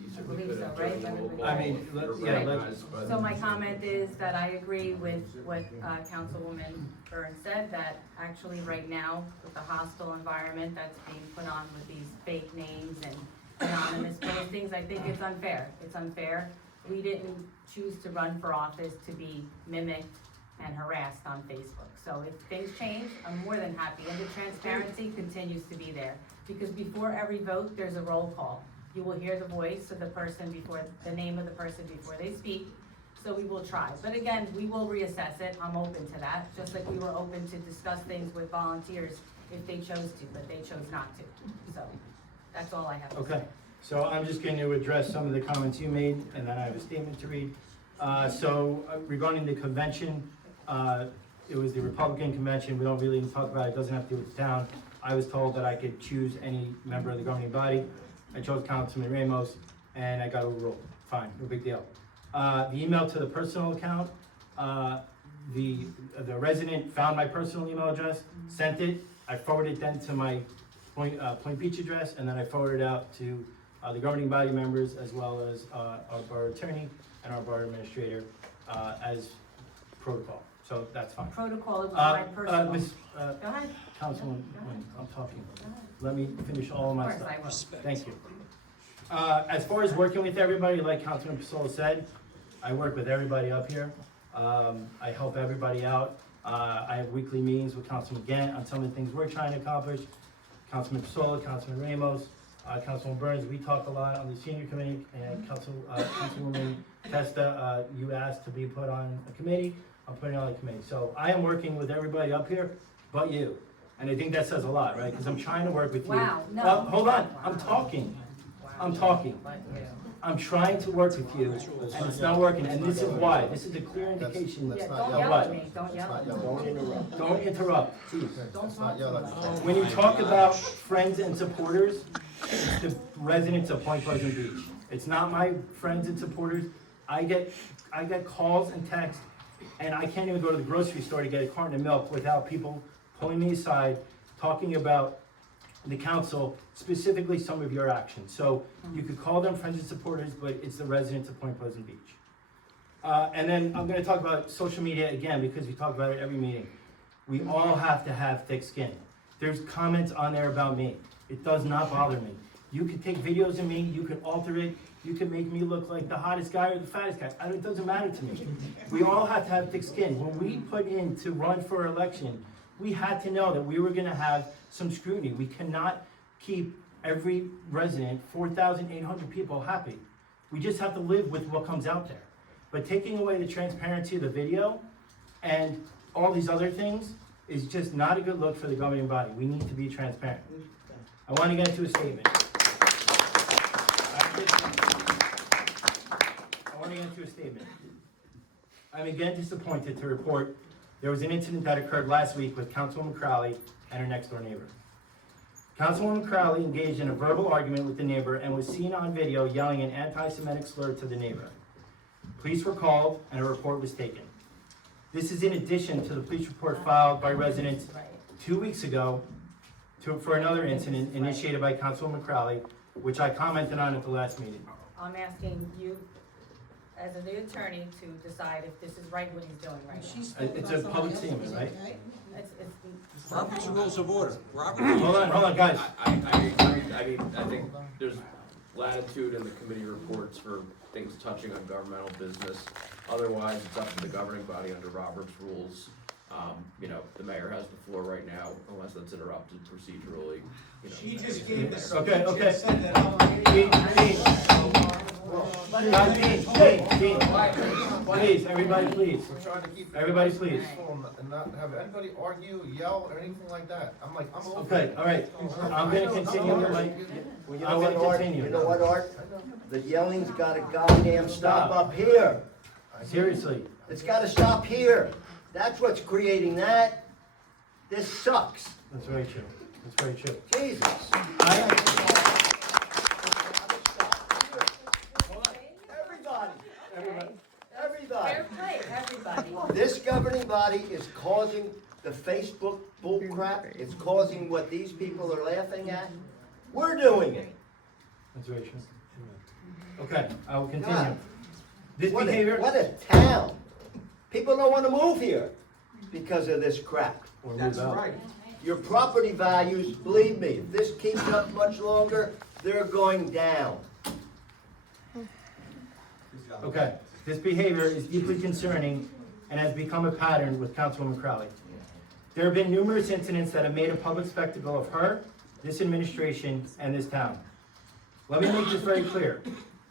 I certainly believe could have so, right? chosen roll call. I mean, if you're yeah, let's- recognized, but- So my comment is that I agree with what Councilwoman Burns said, that actually right now, with the hostile environment that's being put on with these fake names and anonymous postings, I think it's unfair. It's unfair. We didn't choose to run for office to be mimicked and harassed on Facebook. So if things change, I'm more than happy, and the transparency continues to be there. Because before every vote, there's a roll call. You will hear the voice of the person before, the name of the person before they speak, so we will try. But again, we will reassess it, I'm open to that, just like we were open to discuss things with volunteers if they chose to, but they chose not to. So, that's all I have to say. Okay. So I'm just going to address some of the comments you made, and then I have a statement to read. Regarding the convention, it was the Republican convention, we don't really need to talk about it, it doesn't have to do with the town. I was told that I could choose any member of the governing body. I chose Councilman Ramos, and I got overruled. Fine, no big deal. The email to the personal account, the resident found my personal email address, sent it, I forwarded it then to my Point Beach address, and then I forwarded it out to the governing body members, as well as our borough attorney and our borough administrator, as protocol, so that's fine. Protocol, it was my personal. Miss, Go ahead. Councilwoman, Go ahead. I'm talking, Go ahead. let me finish all of my Of stuff. course I will. Thank you. As far as working with everybody, like Councilman Pasola said, I work with everybody up here. I help everybody out. I have weekly meetings with Councilman Gant on some of the things we're trying to accomplish. Councilman Pasola, Councilman Ramos, Councilman Burns, we talk a lot on the senior committee, and Councilwoman Testa, you asked to be put on a committee, I'm putting on a committee. So I am working with everybody up here, but you. And I think that says a lot, right? Because I'm trying to work with you. Wow, no. Hold on, I'm talking. I'm talking. But you. I'm trying to work with you, and it's not working, and this is why. This is a clear indication. That's Yeah, not don't yellow. yell what? at me, don't yell at me. Don't interrupt. Don't interrupt, please. That's not yellow. When you talk about friends and supporters, it's the residents of Point Pleasant Beach. It's not my friends and supporters. I get calls and texts, and I can't even go to the grocery store to get a carton of milk without people pulling me aside, talking about the council, specifically some of your actions. So you could call them friends and supporters, but it's the residents of Point Pleasant Beach. And then I'm gonna talk about social media again, because we talk about it every meeting. We all have to have thick skin. There's comments on there about me. It does not bother me. You could take videos of me, you could alter it, you could make me look like the hottest guy or the fattest guy. It doesn't matter to me. We all have to have thick skin. When we put in to run for election, we had to know that we were gonna have some scrutiny. We cannot keep every resident, 4,800 people, happy. We just have to live with what comes out there. But taking away the transparency of the video and all these other things is just not a good look for the governing body. We need to be transparent. I want to get into a statement. I'm again disappointed to report there was an incident that occurred last week with Councilwoman Crowley and her next door neighbor. Councilwoman Crowley engaged in a verbal argument with the neighbor and was seen on video yelling an anti-Semitic slur to the neighbor. Police were called and a report was taken. This is in addition to the police report filed by residents 2 weeks ago for another incident initiated by Councilwoman Crowley, which I commented on at the last meeting. I'm asking you, as a new attorney, to decide if this is right what he's doing right now. It's a public statement, right? It's. Robert's Rules of Order. Hold on, guys. I agree. I mean, I think there's latitude in the committee reports for things touching on governmental business. Otherwise, it's up to the governing body under Robert's rules. You know, the mayor has the floor right now, unless that's interrupted procedurally, you know. She just gave us. Okay. Said that I'm Dean, please, everybody, please. We're trying to keep. Everybody, please. And not have anybody argue, yell, or anything like that. I'm over Okay, it. all right. I'm gonna continue with my, Well, you I'm know what, gonna Art? continue. You know what, Art? The yelling's gotta goddamn stop up here. Seriously. It's gotta stop here. That's what's creating that. This sucks. That's very true. That's very true. Jesus. Everybody. Fair play, everybody. This governing body is causing the Facebook bullcrap. It's causing what these people are laughing at. We're doing it. That's very true. Okay, I will continue. God. This What behavior. a town. People don't want to move here because of this crap. Or move That's out. right. Your property values, believe me, if this keeps up much longer, they're going down. Okay, this behavior is deeply concerning and has become a pattern with Councilwoman Crowley. There have been numerous incidents that have made a public spectacle of her, this administration, and this town. Let me make this very clear.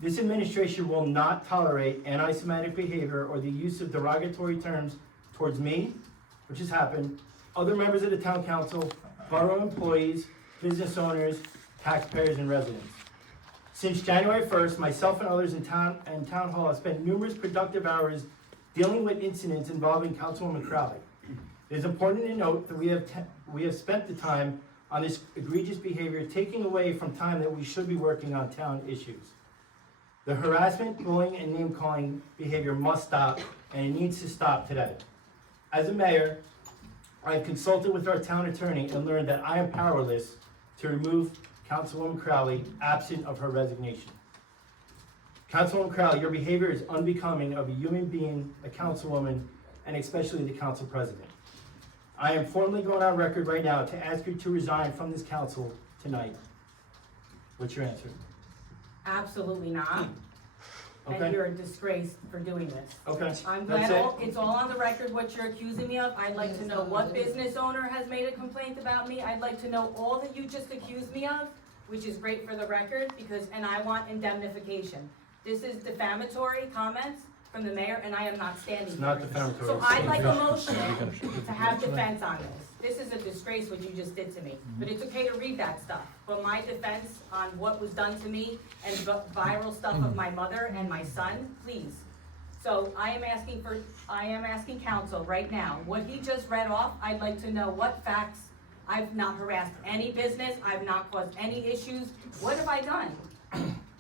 This administration will not tolerate anti-Semitic behavior or the use of derogatory terms towards me, which has happened, other members of the town council, borough employees, business owners, taxpayers, and residents. Since January 1st, myself and others in town hall have spent numerous productive hours dealing with incidents involving Councilwoman Crowley. It is important to note that we have spent the time on this egregious behavior, taking away from time that we should be working on town issues. The harassment, bullying, and name-calling behavior must stop, and it needs to stop today. As a mayor, I have consulted with our town attorney and learned that I am powerless to remove Councilwoman Crowley absent of her resignation. Councilwoman Crowley, your behavior is unbecoming of a human being, a councilwoman, and especially the council president. I am formally going on record right now to ask you to resign from this council tonight. What's your answer? Absolutely not. Okay. And you're a disgrace for doing this. Okay, I'm that's glad it. it's all on the record what you're accusing me of. I'd like to know what business owner has made a complaint about me. I'd like to know all that you just accused me of, which is great for the record, and I want indemnification. This is defamatory comments from the mayor, and I am not standing It's for not it. defamatory. So I'd like a motion to have defense on this. This is a disgrace what you just did to me, but it's okay to read that stuff. But my defense on what was done to me and viral stuff of my mother and my son, please. So I am asking council right now, what he just read off, I'd like to know what facts. I've not harassed any business, I've not caused any issues. What have I done?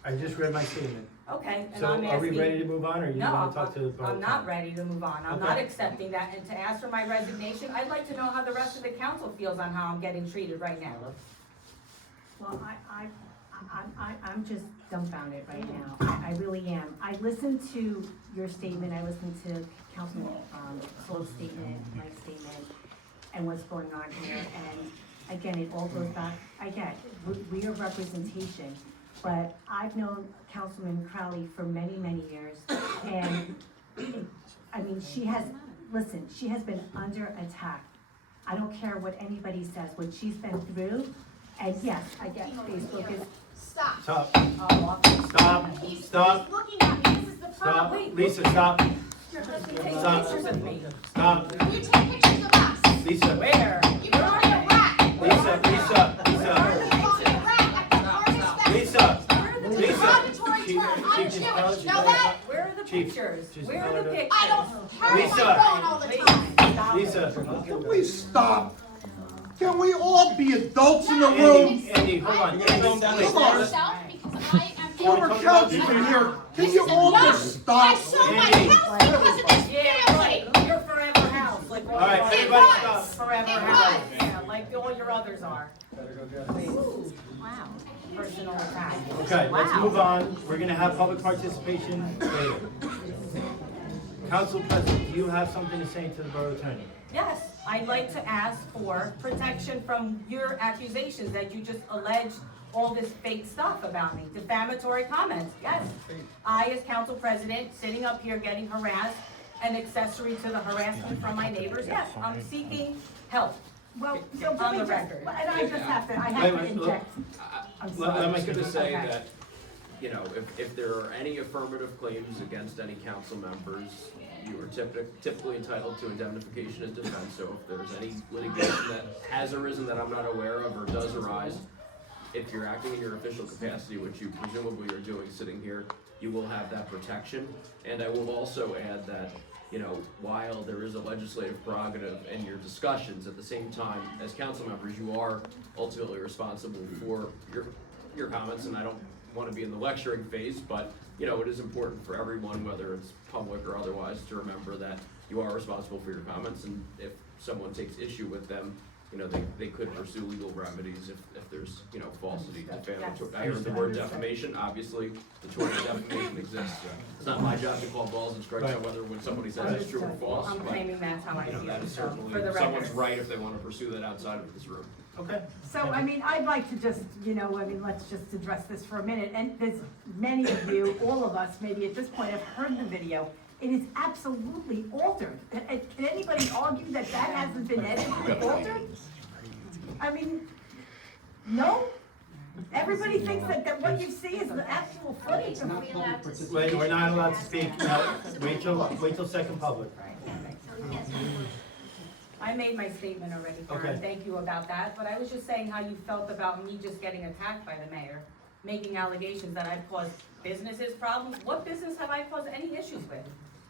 I just read my statement. Okay, and So I'm asking. are we ready to move on, or you No, want to talk to the borough? I'm not ready to move on. I'm not Okay. accepting that, and to ask for my resignation, I'd like to know how the rest of the council feels on how I'm getting treated right now. Well, I'm just dumbfounded right now. I really am. I listened to your statement, I listened to Councilman, Sol's statement, Mike's statement, and what's going on here, and again, it all goes back, I get, we are representation, but I've known Councilman Crowley for many, many years, and, I mean, she has been under attack. I don't care what anybody says, what she's been through, and yes, I get Facebook is, Stop. Stop, Oh, stop, He's stop, looking at me, this is the stop. problem. Wait, Lisa, stop, Your husband takes Stop. pictures of me. stop. You take pictures of us. Lisa, Where? You are a rat. Lisa, Lisa, You're Lisa, calling a rat at the hardest thing. Lisa, It's a Lisa. derogatory Chief- term. I'm Chief, Jewish. just Know that? Where are the Chief, pictures? just Where tell are her the to- pictures? I don't carry Lisa. my phone all the Please, time. stop. Lisa. Can we stop? Can we all be adults in the room? Andy, hold on. You're gonna go down Wait, the stairs? Myself, because I am. Former councilman here, can you all just I stop? sold my Andy. house because of this Yeah, family. right. You're forever house, like all All right, your everybody others. stop. Forever It house, was. yeah, like all your others are. Please. Wow. Personal attack. Okay, let's move on. We're gonna have public participation later. Council President, do you have something to say to the borough attorney? Yes, I'd like to ask for protection from your accusations that you just alleged all this fake stuff about me, defamatory comments, yes. I, as council president, sitting up here getting harassed, and accessory to the harassment from my neighbors, yes, I'm seeking help. Well, so On let me the just, record. and I just have to, I Wait, have to wait, inject. I'm Let- sorry. let I'm me- just gonna say Okay. that, you know, if there are any affirmative claims against any council members, you are typically entitled to indemnification and defense, so if there's any litigation that has arisen that I'm not aware of or does arise, if you're acting in your official capacity, which you presumably are doing sitting here, you will have that protection. And I will also add that, you know, while there is a legislative prerogative in your discussions, at the same time, as council members, you are ultimately responsible for your comments, and I don't wanna be in the lecturing phase, but, you know, it is important for everyone, whether it's public or otherwise, to remember that you are responsible for your comments, and if someone takes issue with them, you know, they could pursue legal remedies if there's, you know, falsity, defamatory. I heard the word defamation, obviously, the tort of defamation exists. It's not my job to call balls and strikes on whether when somebody says it's true or false, I'm but, claiming that's how I you know, feel, that is so, certainly for the someone's record. right if they wanna pursue that outside of this room. Okay. So, I mean, I'd like to just, let's just address this for a minute, and there's many of you, all of us, maybe at this point, have heard the video. It is absolutely altered. Can anybody argue that that hasn't been edited and altered? I mean, no? Everybody thinks that what you see is the actual footage of. Wait, we're not allowed to speak. No, wait till second public. I made my statement already, Okay. Karen, thank you about that, but I was just saying how you felt about me just getting attacked by the mayor. making allegations that I've caused businesses problems. What business have I caused any issues with?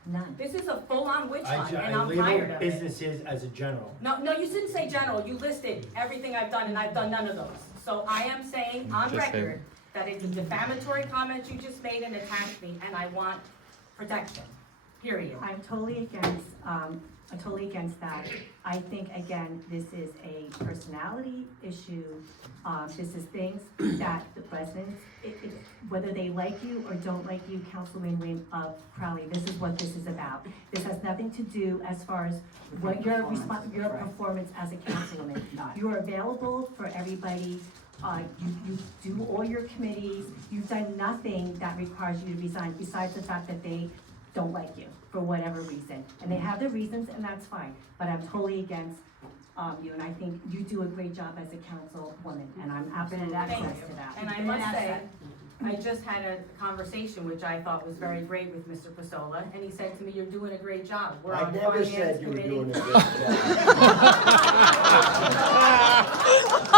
None. This is a full-on witch hunt, and I I'm tired label of it. businesses as a general. No, you didn't say general, you listed everything I've done, and I've done none of those. So I am saying on record that it's a defamatory comment you just made and attacked me, and I want protection, period. I'm totally against that. I think, again, this is a personality issue. This is things that the residents, whether they like you or don't like you, Councilman Crowley, this is what this is about. This has nothing to do as far as what your performance as a councilwoman. You are available for everybody. You do all your committees. You've done nothing that requires you to resign, besides the fact that they don't like you for whatever reason. And they have their reasons, and that's fine. But I'm totally against you, and I think you do a great job as a councilwoman, and I'm absolutely Thank access you. to that. And I must say, I just had a conversation, which I thought was very great with Mr. Pasola, and he said to me, "You're doing a great job. We're I on never finance said you were committee." doing a good job.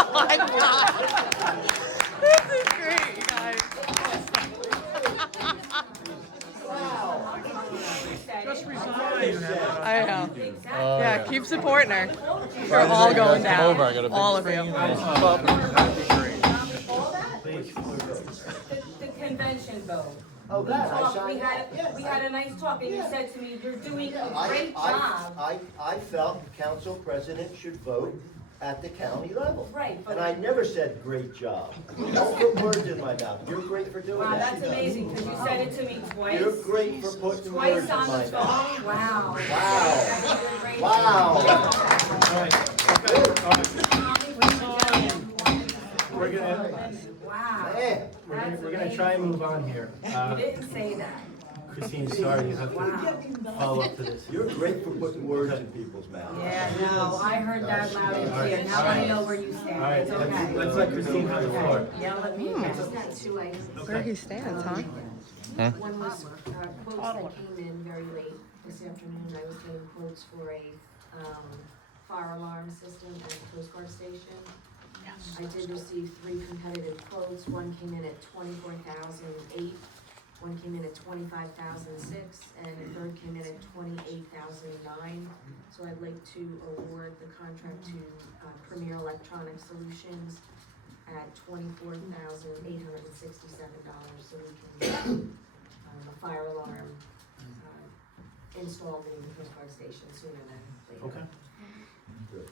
Oh my God. This is great, you guys. Just resign. I know. Exactly. Yeah, keep supporting her. You're all going down. All of you. Please. The convention vote. Oh, We that, I talked, signed. we had a nice talk, and you said to me, "You're doing a great I job." felt the council president should vote at the county level. Right, but. And I never said great job. Don't put words in my mouth. You're great for doing Wow, that. that's amazing, because you said it to me twice. You're great for putting words Twice in on my the mouth. phone, wow. Wow. You're great. Wow. All right, we're gonna, Wow. Man. we're gonna try and move on here. You didn't say that. Christine, sorry, you have Wow. to follow up to this. You're great for putting words in people's mouths. Yeah, no, I heard that loud and clear, now I know where you All stand, right, it's okay. let's let Christine have the floor. Yell at me I again. just got two items. Where he stands, huh? One was quotes that came in very late this afternoon. I was getting quotes for a fire alarm system at the Coast Guard station. I did receive 3 competitive quotes. One came in at $24,008, one came in at $25,006, and a third came in at $28,009. So I'd like to award the contract to Premier Electronic Solutions at $24,867, so we can get a fire alarm installed in the Coast Guard station sooner than later. Okay, Good.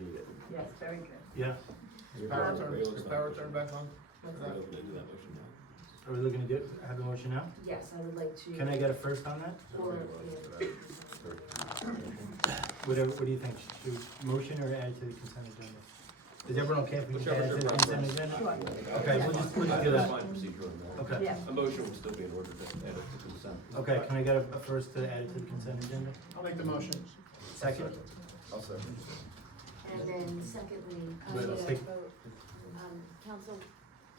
We need it. Yes, very good. yeah. Is power turned back on? Are we looking to have a motion now? Yes, I would like to. Can I get a first on that? Or, What do you think? Should we motion or add it to the consent agenda? Is everyone okay if we just add it to the consent agenda? Okay, we'll just do that. Okay. Yeah. A motion will still be in order to add it to consent. Okay, can I get a first to add it to the consent agenda? I'll make the motion. Second? I'll second. and then secondly, Let's take-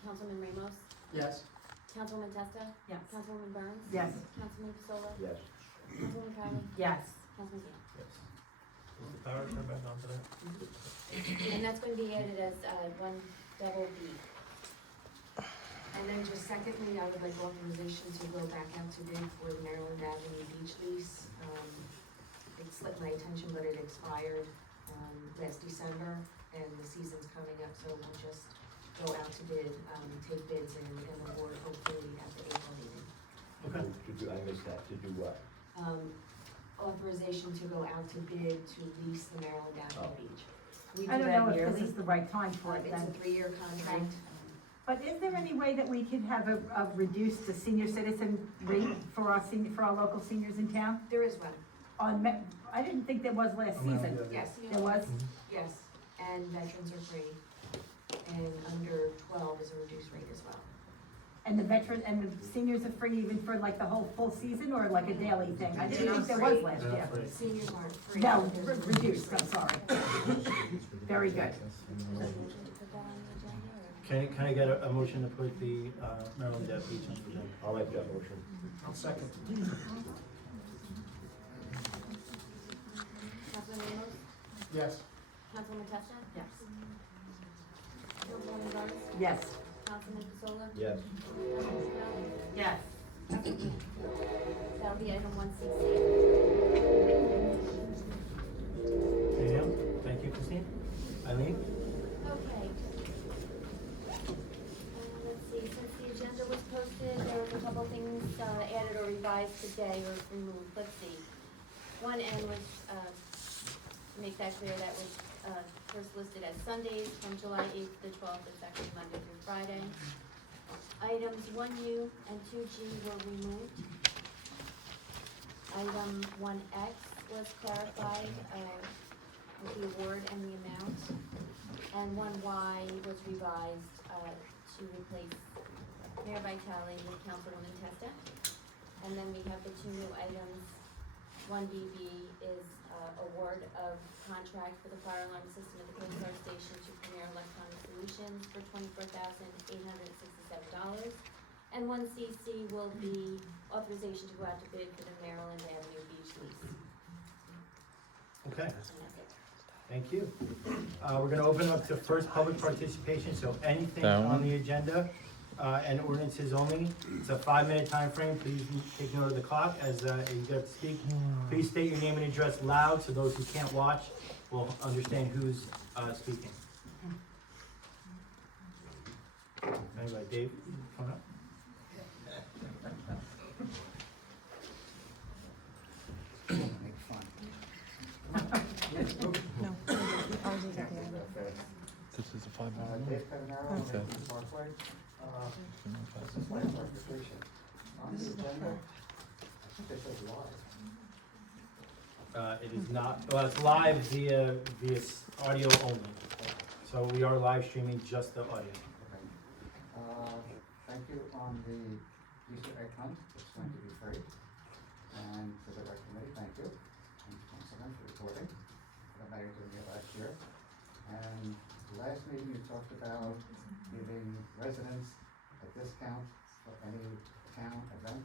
Councilman Ramos, Yes. Councilwoman Testa, Yes. Councilwoman Burns, Yes. Councilman Pasola, Yes. Councilwoman Crowley, Yes. Councilman Dean. Is the power turned back on for that? And that's going to be added as one double B. And then just secondly, I would like authorization to go back out to bid for the Maryland Avenue beach lease. It slipped my attention, but it expired, last December, and the season's coming up, so we'll just go out to bid, take bids and award hopefully at the April meeting. Okay. I missed that. To do what? Authorization to go out to bid to lease the Maryland Avenue Oh. beach. We I do don't that know if yearly. this is the right time for it It's a then. 3-year contract. But is there any way that we could have a reduced the senior citizen rate for our local seniors in town? There is one, I didn't think there was last season. yes, There was? yes, and veterans are free. And under 12 is a reduced rate as well. And the seniors are free even for like the whole full season or like a daily thing? I didn't think there was last year. Free. Seniors aren't free. No, There's a reduced, I'm sorry. Very good. Can I get a motion to put the Maryland Ave Beach on the agenda? I'll make that motion. I'll second. Councilman Ramos, Yes. Councilwoman Testa, Yes. Councilwoman Burns, Yes. Councilman Pistola? Yes. Yes. That'll be item 1CC. Anything else? Thank you, Christine. Eileen? Okay. Let's see, since the agenda was posted, there was a couple things added or revised today or removed. Let's see. 1N was, to make that clear, that was first listed as Sundays from July 8th to the 12th, it's actually Monday through Friday. Items 1U and 2G were removed. Item 1X was clarified with the award and the amount. And 1Y was revised to replace Mayor Vitale with Councilwoman Testa. And then we have the two new items. 1BB is award of contract for the fire alarm system at the Coast Guard Station to Premier Electronic Solutions for $24,867. And 1CC will be authorization to go out to bid for the Maryland Avenue Beach lease. Okay, And that's it. thank you. We're gonna open up to first public participation, so anything That one? on the agenda, and ordinances only. It's a 5-minute time frame. Please take note of the clock as you get to speak. Please state your name and address loud so those who can't watch will understand who's speaking. Anyway, Dave, come on up. This is a 5-minute. Dave Pedinaro, Okay. Lincoln Parkway. This is my clarification. On the agenda, I think it says live. It is not, well, it's live via audio only. So we are live streaming just the audio. Okay. Thank you on the Easter egg hunt, it's going to be free. And to the rec committee, thank you. And Councilman for reporting, the mayor doing it last year. And last meeting, you talked about giving residents a discount for any town event.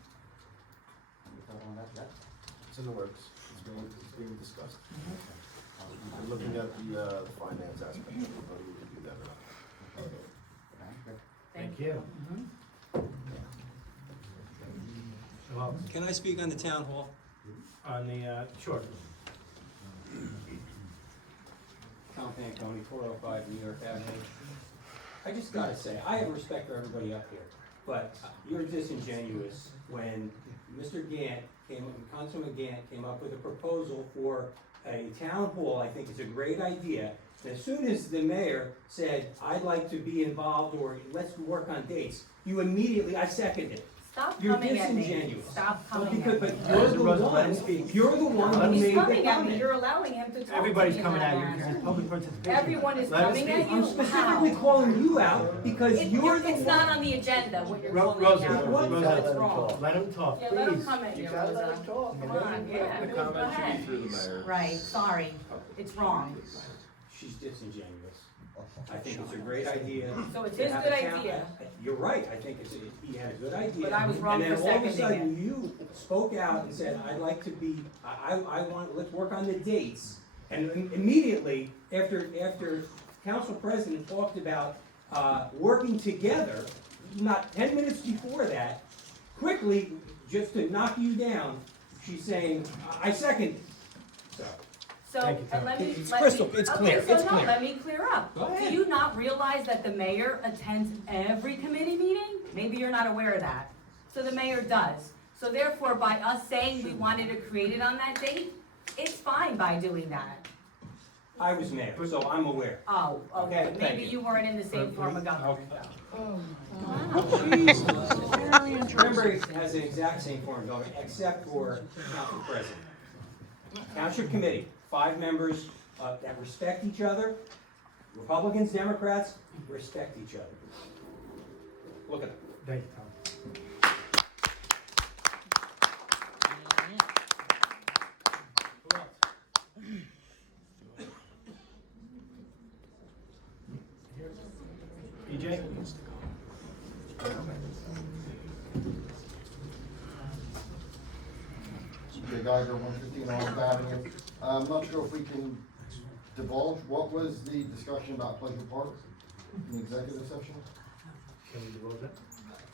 Can you thought on that yet? It's in the works, it's being discussed. I'm looking at the finance aspect, of whether we can do that or not. Thank you. Thank you. Well, Can I speak on the town hall? on the, sure. Tom Panconi, 405 New York Avenue. I just gotta say, I have respect for everybody up here, but you're disingenuous when Mr. Gant Councilman Gant came up with a proposal for a town hall. I think it's a great idea. As soon as the mayor said, I'd like to be involved, or let's work on dates, you immediately, I seconded it. Stop You're coming at me. disingenuous. Stop Well, coming because, at me. but you're the you're the one who He's made the coming at me, comment. you're allowing him to talk to me Everybody's in coming that at you manner. because it's public participation. Everyone is Let us coming speak. at you. I'm specifically How? calling you out because you're the It's one. not on the agenda, what you're Ro- calling Rosa, out. Rosa, That's wrong. let him talk, Yeah, let him please. come at you, You gotta let Rosa. him talk. Come on, yeah, The go comment should ahead. be through the mayor. Right, sorry, it's wrong. She's disingenuous. I think it's a great idea. So it's to his have good a town- idea. You're right, I think he had a good idea. But I was wrong for And then all of a seconding sudden, you spoke out and said, I'd like to be, I want, let's work on the dates. And immediately, after council president talked about, working together, not 10 minutes before that, quickly, just to knock you down, she's saying, I second. So, So, Thank you, Tom. and let me, It's let crystal- me- it's clear, okay, so it's no, clear. let me clear up. Go ahead. Do you not realize that the mayor attends every committee meeting? Maybe you're not aware of that. So the mayor does. So therefore, by us saying we wanted to create it on that date, it's fine by doing that. I was mayor, so I'm aware. Oh, okay, Okay, thank maybe you. you weren't in the same form of government though. Remember, it has the exact same form of government, except for council president. Township committee, 5 members that respect each other. Republicans, Democrats, respect each other. Look at them. Thank you, Tom. Who else? EJ? Jay Geiger, 115 Olive Avenue. I'm not sure if we can divulge, what was the discussion about Pleasant Park in the executive session? Can we divulge that?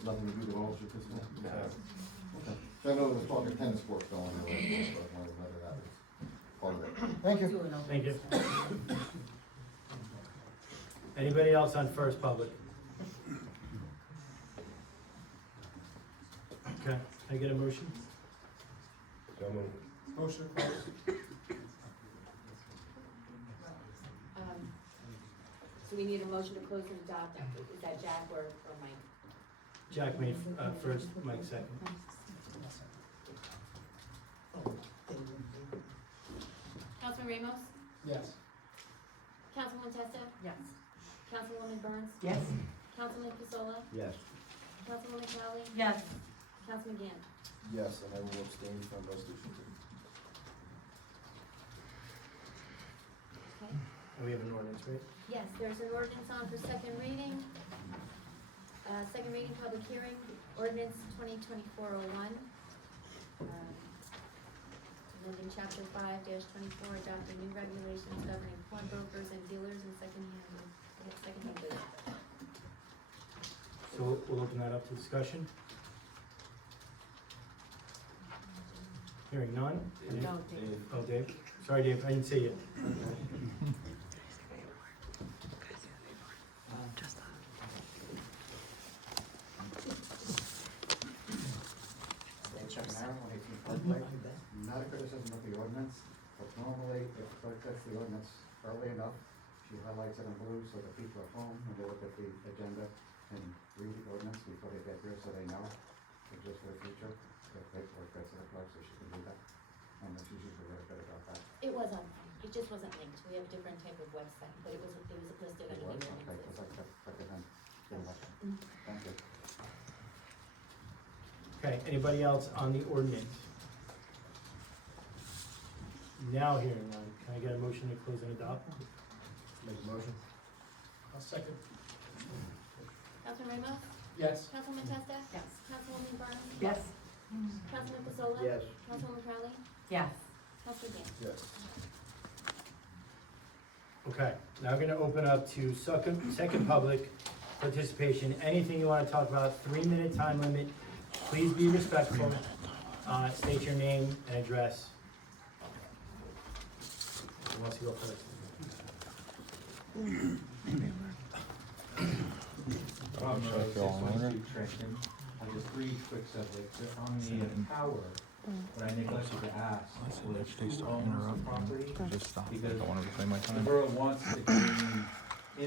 Nothing to do with all this, No. okay. So I know there was talk of tennis courts going on, but I wanted whether that was part of it. Thank you. Thank you. Anybody else on first public? Okay, can I get a motion? So moved. Motion to close. So we need a motion to close and adopt, is that Jack or Mike? Jack made, first, Mike second. Councilman Ramos? Yes. Councilwoman Testa? Yes. Councilwoman Burns? Yes? Councilman Pistola? Yes. Councilwoman Crowley? Yes. Councilman Gann? Yes, and I will abstain from resolution two. Okay. And we have an ordinance, right? Yes, there's an ordinance on for second reading. Second reading, public hearing, ordinance 2024-01. Amending chapter 5-24, adopting new regulations governing pawnbrokers and dealers and second-hand goods. So we'll open that up to discussion. Hearing none? No, Dave. Oh, Dave? Sorry, Dave, I didn't see you. Chuck Merrill, 18 Park Lake. Not a criticism of the ordinance, but normally if the clerk gets the ordinance early enough, she highlights it in blue so that people at home, when they look at the agenda, can read the ordinance before they get here so they know, so just for the future, if paperwork gets to the clerk so she can do that. And she's usually very good about that. It was on, it just wasn't linked. We have a different type of website, but it was listed It was, underneath okay, ordinances. because I recommend doing that. Thank you. Okay, anybody else on the ordinance? Now hearing none, can I get a motion to close and adopt? Make a motion? I'll second. Councilman Ramos? Yes. Councilwoman Testa? Yes. Councilwoman Burns? Yes? Councilman Pistola? Yes. Councilwoman Crowley? Yes. Councilman Gann? Yes. Okay, now we're gonna open up to second public participation. Anything you wanna talk about, 3-minute time limit. Please be respectful. State your name and address. Who wants to go first? Just 3 quick subjects. On the power, what I neglected to ask was who owns the property? Because the borough wants to gain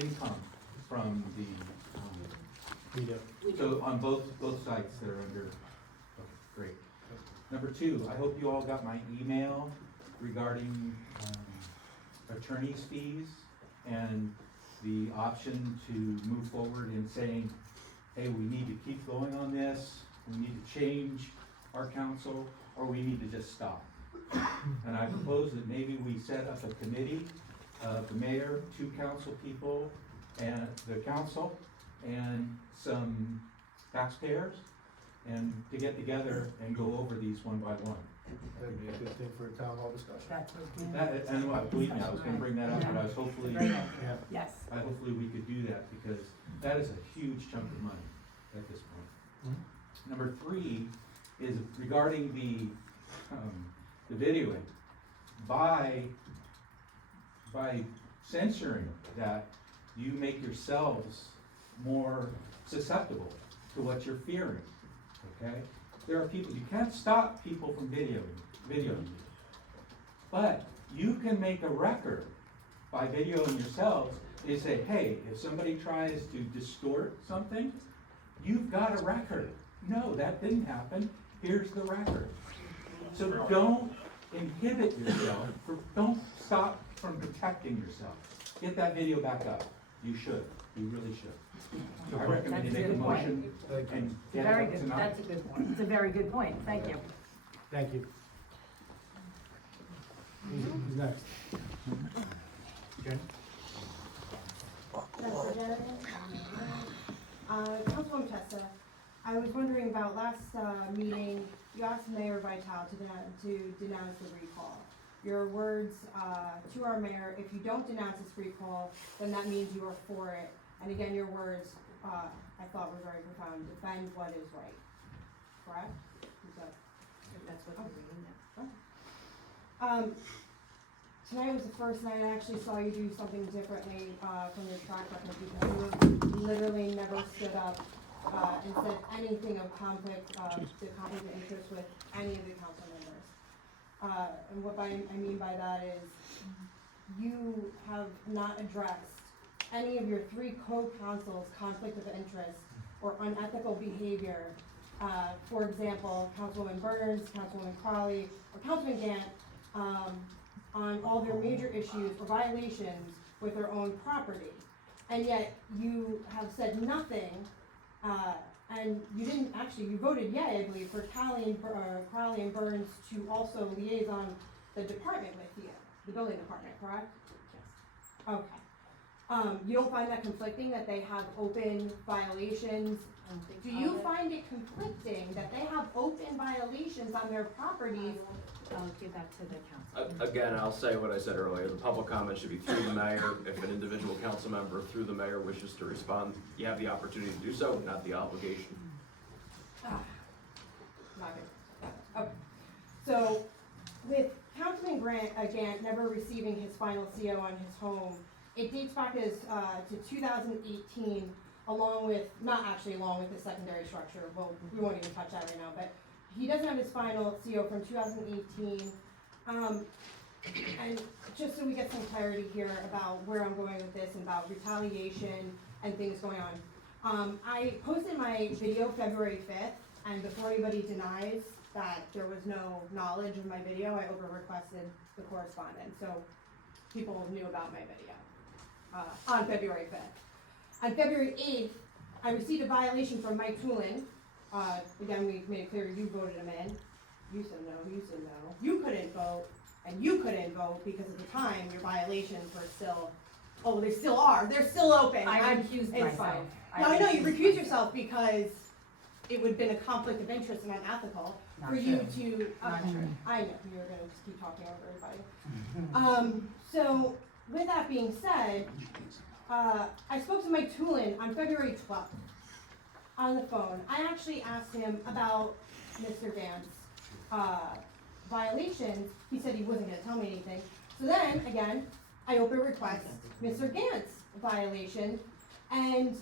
income from the, We do. so on both sites that are under, okay, great. Number 2, I hope you all got my email regarding attorney's fees and the option to move forward in saying, hey, we need to keep going on this, we need to change our council, or we need to just stop. And I propose that maybe we set up a committee, the mayor, 2 council people, and the council, and some taxpayers, and to get together and go over these one by one. That'd be a good thing for a town hall discussion. That's what. That, and what, believe me, I was gonna bring that up, but I was hopefully, Yeah. Yes. hopefully we could do that, because that is a huge chunk of money at this point. Number 3 is regarding the videoing. By censoring that, you make yourselves more susceptible to what you're fearing, okay? There are people, you can't stop people from videoing you. But you can make a record by videoing yourselves. They say, hey, if somebody tries to distort something, you've got a record. No, that didn't happen. Here's the record. So don't inhibit yourself, don't stop from protecting yourself. Get that video back up. You should, you really should. I recommend you That's a make a good point. motion and It's a get it very up good, tonight. that's a good point. It's a very good point. Thank you. Thank you. Who's next? Jen? Councilwoman Testa, I was wondering about last meeting, you asked Mayor Vital to denounce the recall. Your words to our mayor, if you don't denounce this recall, then that means you are for it. And again, your words, I thought were very profound, defend what is right, correct? Is that? If that's what you're reading now. Tonight was the first night I actually saw you do something differently, from your track record, because you literally never stood up, and said anything of conflict, the conflict of interest with any of the council members. And what I mean by that is, you have not addressed any of your 3 co-councils' conflict of interest or unethical behavior. For example, Councilwoman Burns, Councilwoman Crowley, or Councilman Gant, on all their major issues or violations with their own property. And yet, you have said nothing, and you didn't actually, you voted yea, I believe, for Crowley and Burns to also liaison the department with you, the building department, correct? Yes. Okay. You don't find that conflicting, that they have open violations? Do you find it conflicting that they have open violations on their properties? I'll give that to the council. Again, I'll say what I said earlier, the public comment should be through the mayor. If an individual council member through the mayor wishes to respond, you have the opportunity to do so, not the obligation. Not good. Okay. So, with Councilman Gant never receiving his final CO on his home, it dates back to 2018, along with, not actually along with the secondary structure, well, we won't even touch that right now, but he doesn't have his final CO from 2018. And just so we get some clarity here about where I'm going with this and about retaliation and things going on. I posted my video February 5th, and before anybody denies that there was no knowledge of my video, I over-requested the correspondence, so people knew about my video, on February 5th. On February 8th, I received a violation from Mike Toolin. Again, we made it clear you voted him in. You said no, you said no. You couldn't vote, and you couldn't vote because at the time, your violations were still, oh, they still are, they're still open. I recused It's myself. fine. No, I know, you recused yourself because it would have been a conflict of interest and unethical Not for you true. to. Not true. I know, you were gonna just keep talking over everybody. So, with that being said, I spoke to Mike Toolin on February 12th on the phone. I actually asked him about Mr. Gant's violations. He said he wasn't gonna tell me anything. So then, again, I open request Mr. Gant's violation, and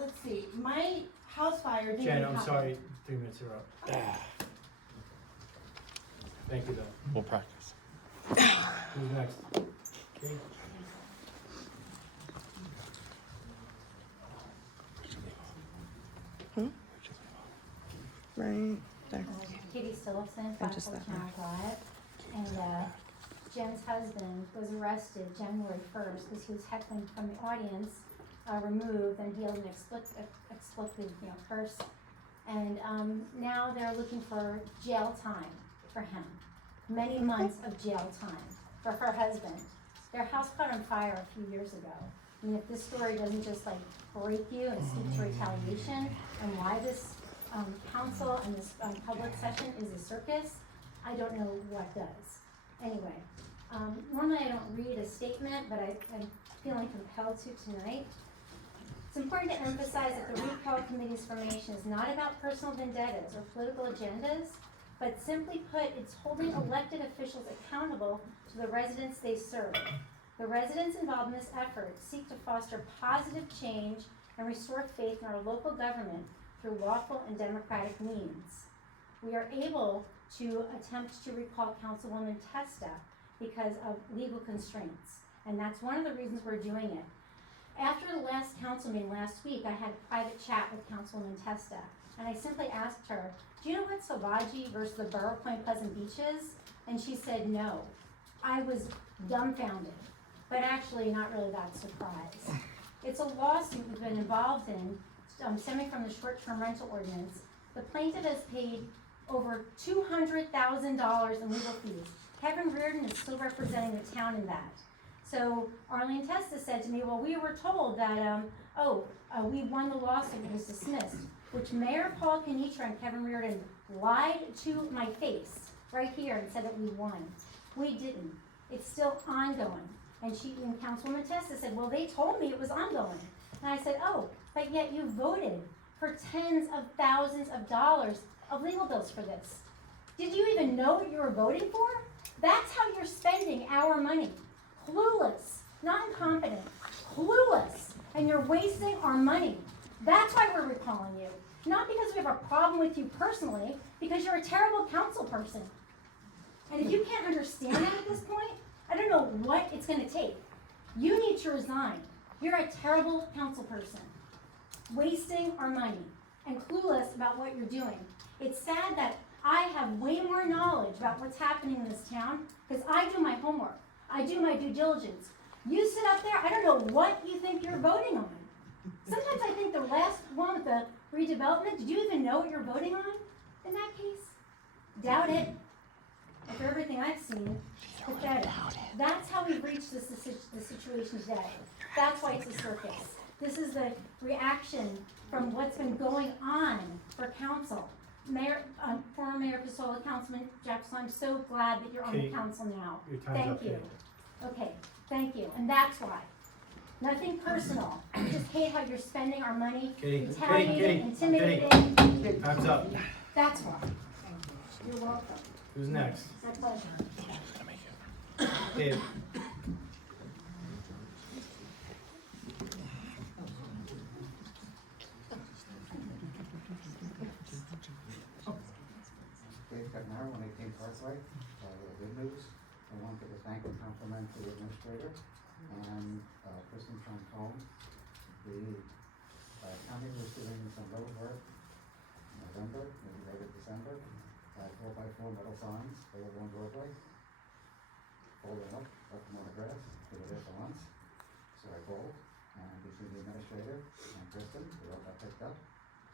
let's see, my house fire didn't Jen, even I'm happen. sorry, 3 minutes are up. Thank you, though. We'll practice. Who's next? Okay. Right there. Katie Stillifson, And just Fox that Channel Drive. And Jen's husband was arrested January 1st because he was heckling from the audience, removed and yelled an expletive, curse. And now they're looking for jail time for him. Many months of jail time for her husband. Their house caught on fire a few years ago. And if this story doesn't just break you and speak to retaliation and why this council and this public session is a circus, I don't know what does. Anyway, normally I don't read a statement, but I'm feeling compelled to tonight. It's important to emphasize that the recall committee's formation is not about personal vendettas or political agendas, but simply put, it's holding elected officials accountable to the residents they serve. The residents involved in this effort seek to foster positive change and restore faith in our local government through lawful and democratic means. We are able to attempt to recall Councilwoman Testa because of legal constraints, and that's one of the reasons we're doing it. After the last council meeting last week, I had a private chat with Councilwoman Testa, and I simply asked her, do you know what Sauvagy versus the Borough of Point Pleasant Beach is? And she said no. I was dumbfounded, but actually not really that surprised. It's a lawsuit we've been involved in, stemming from the short-term rental ordinance. The plaintiff has paid over $200,000 in legal fees. Kevin Reardon is still representing the town in that. So Arlene Testa said to me, well, we were told that, we won the lawsuit, it was dismissed, which Mayor Paul Kenitra and Kevin Reardon lied to my face right here and said that we won. We didn't. It's still ongoing. And Councilwoman Testa said, well, they told me it was ongoing. And I said, oh, but yet you voted for tens of thousands of dollars of legal bills for this. Did you even know what you were voting for? That's how you're spending our money. Clueless, not incompetent, clueless, and you're wasting our money. That's why we're recalling you. Not because we have a problem with you personally, because you're a terrible council person. And if you can't understand that at this point, I don't know what it's gonna take. You need to resign. You're a terrible council person, wasting our money and clueless about what you're doing. It's sad that I have way more knowledge about what's happening in this town because I do my homework. I do my due diligence. You sit up there, I don't know what you think you're voting on. Sometimes I think the last one with the redevelopment, did you even know what you're voting on in that case? Doubt it. After everything I've seen, pathetic. That's how we've reached the situation today. That's why it's a circus. This is the reaction from what's been going on for council. Mayor, former Mayor Pistola, Councilman Jackson, I'm so glad that you're on the Katie, council now. your time's Thank up, you. Katie. Okay, thank you, and that's why. Nothing personal. I just hate how you're spending our money, Katie, retaliating, intimidating. Time's up. That's why. You're welcome. Who's next? My pleasure. Dave. Dave Cutnaro, 118 Parkway. Good news. I wanted to thank and compliment the administrator and Kristen Troncone. The county was doing some road work in November, maybe late December. 4x4 metal signs, they were on roadway. Folded up, left them on the grass, they were there for months. So I called, and between the administrator and Kristen, they all got picked up.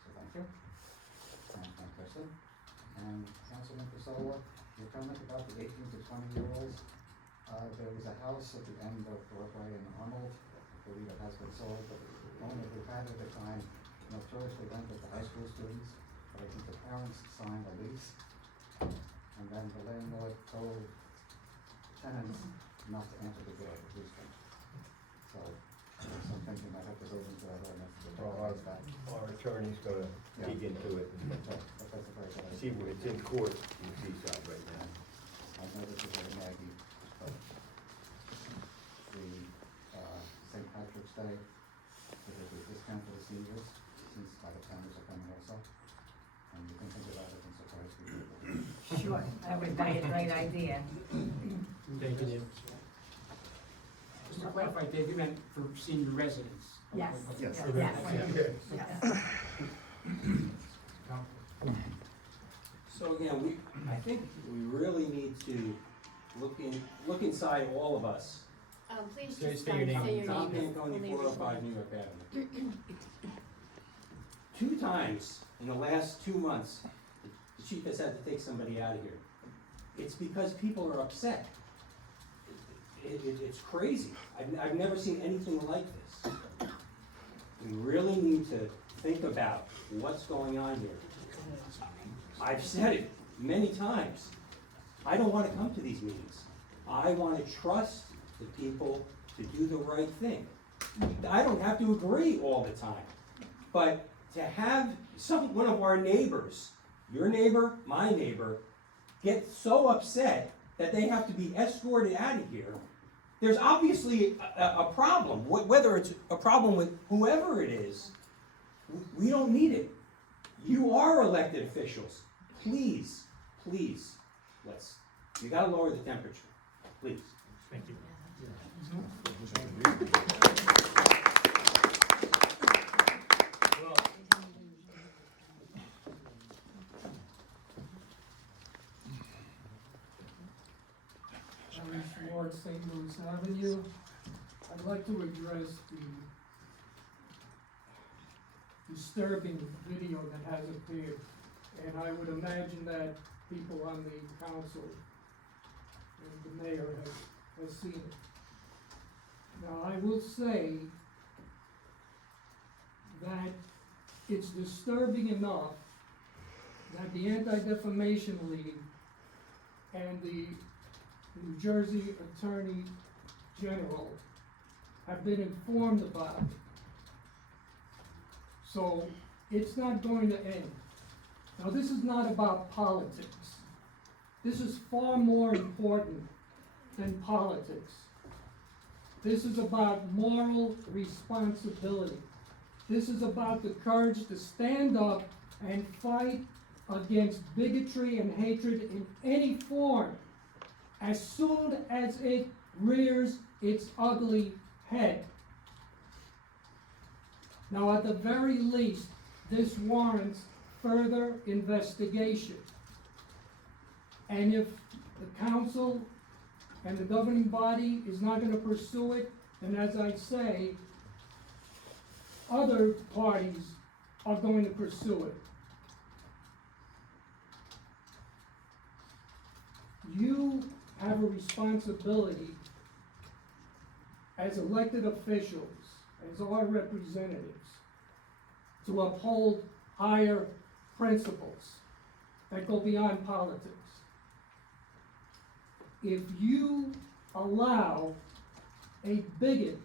So thank you. And thank Kristen. And Councilman Pistola, your comment about the 18 to 20-year-olds, there was a house at the end of Broadway in Arnold, I believe it has been sold, but the owner who had it at the time notoriously rented to high school students, but I think the parents signed a lease, and then the landlord told tenants not to enter the door to lease them. So, there's some thinking might have to go into that ordinance to protect that. Our attorney's gonna dig into it and But that's a very good idea. see where it's in court in Seaside right now. I know this is a Maggie, but the St. Patrick's Day, there is a discount for the seniors, since by the families are coming also. And you can think about it and surprise people. Sure, that would be a great idea. Thank you. Just to clarify, Dave, you meant for senior residents? Yes. Yes. Yes. So again, I think we really need to look inside all of us. Please Say- just say your name. say your Tom name. Panconi, Only 405 New York Avenue. 2 times in the last 2 months, the chief has had to take somebody out of here. It's because people are upset. It's crazy. I've never seen anything like this. We really need to think about what's going on here. I've said it many times. I don't want to come to these meetings. I want to trust the people to do the right thing. I don't have to agree all the time, but to have one of our neighbors, your neighbor, my neighbor, get so upset that they have to be escorted out of here, there's obviously a problem. Whether it's a problem with whoever it is, we don't need it. You are elected officials. Please, you gotta lower the temperature, please. Thank you. Ward St. Louis Avenue. I'd like to address the disturbing video that has appeared. And I would imagine that people on the council and the mayor has seen it. Now, I will say that it's disturbing enough that the Anti-Defamation League and the New Jersey Attorney General have been informed about it. So it's not going to end. Now, this is not about politics. This is far more important than politics. This is about moral responsibility. This is about the courage to stand up and fight against bigotry and hatred in any form as soon as it rears its ugly head. Now, at the very least, this warrants further investigation. And if the council and the governing body is not gonna pursue it, then as I say, other parties are going to pursue it. You have a responsibility as elected officials, as our representatives, to uphold higher principles that go beyond politics. If you allow a bigot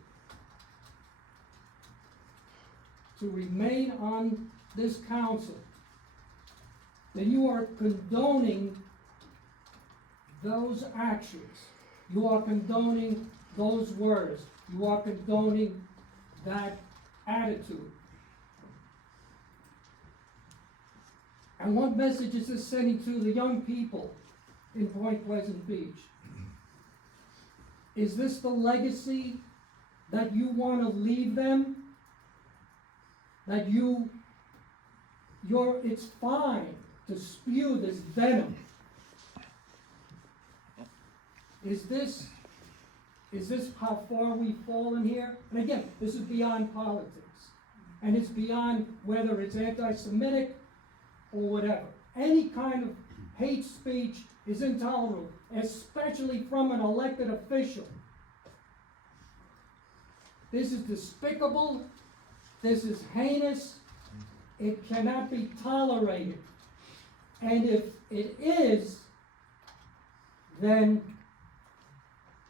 to remain on this council, then you are condoning those actions. You are condoning those words. You are condoning that attitude. And what message is this sending to the young people in Point Pleasant Beach? Is this the legacy that you want to leave them? That it's fine to spew this venom. Is this how far we've fallen here? And again, this is beyond politics. And it's beyond whether it's anti-Semitic or whatever. Any kind of hate speech is intolerable, especially from an elected official. This is despicable. This is heinous. It cannot be tolerated. And if it is, then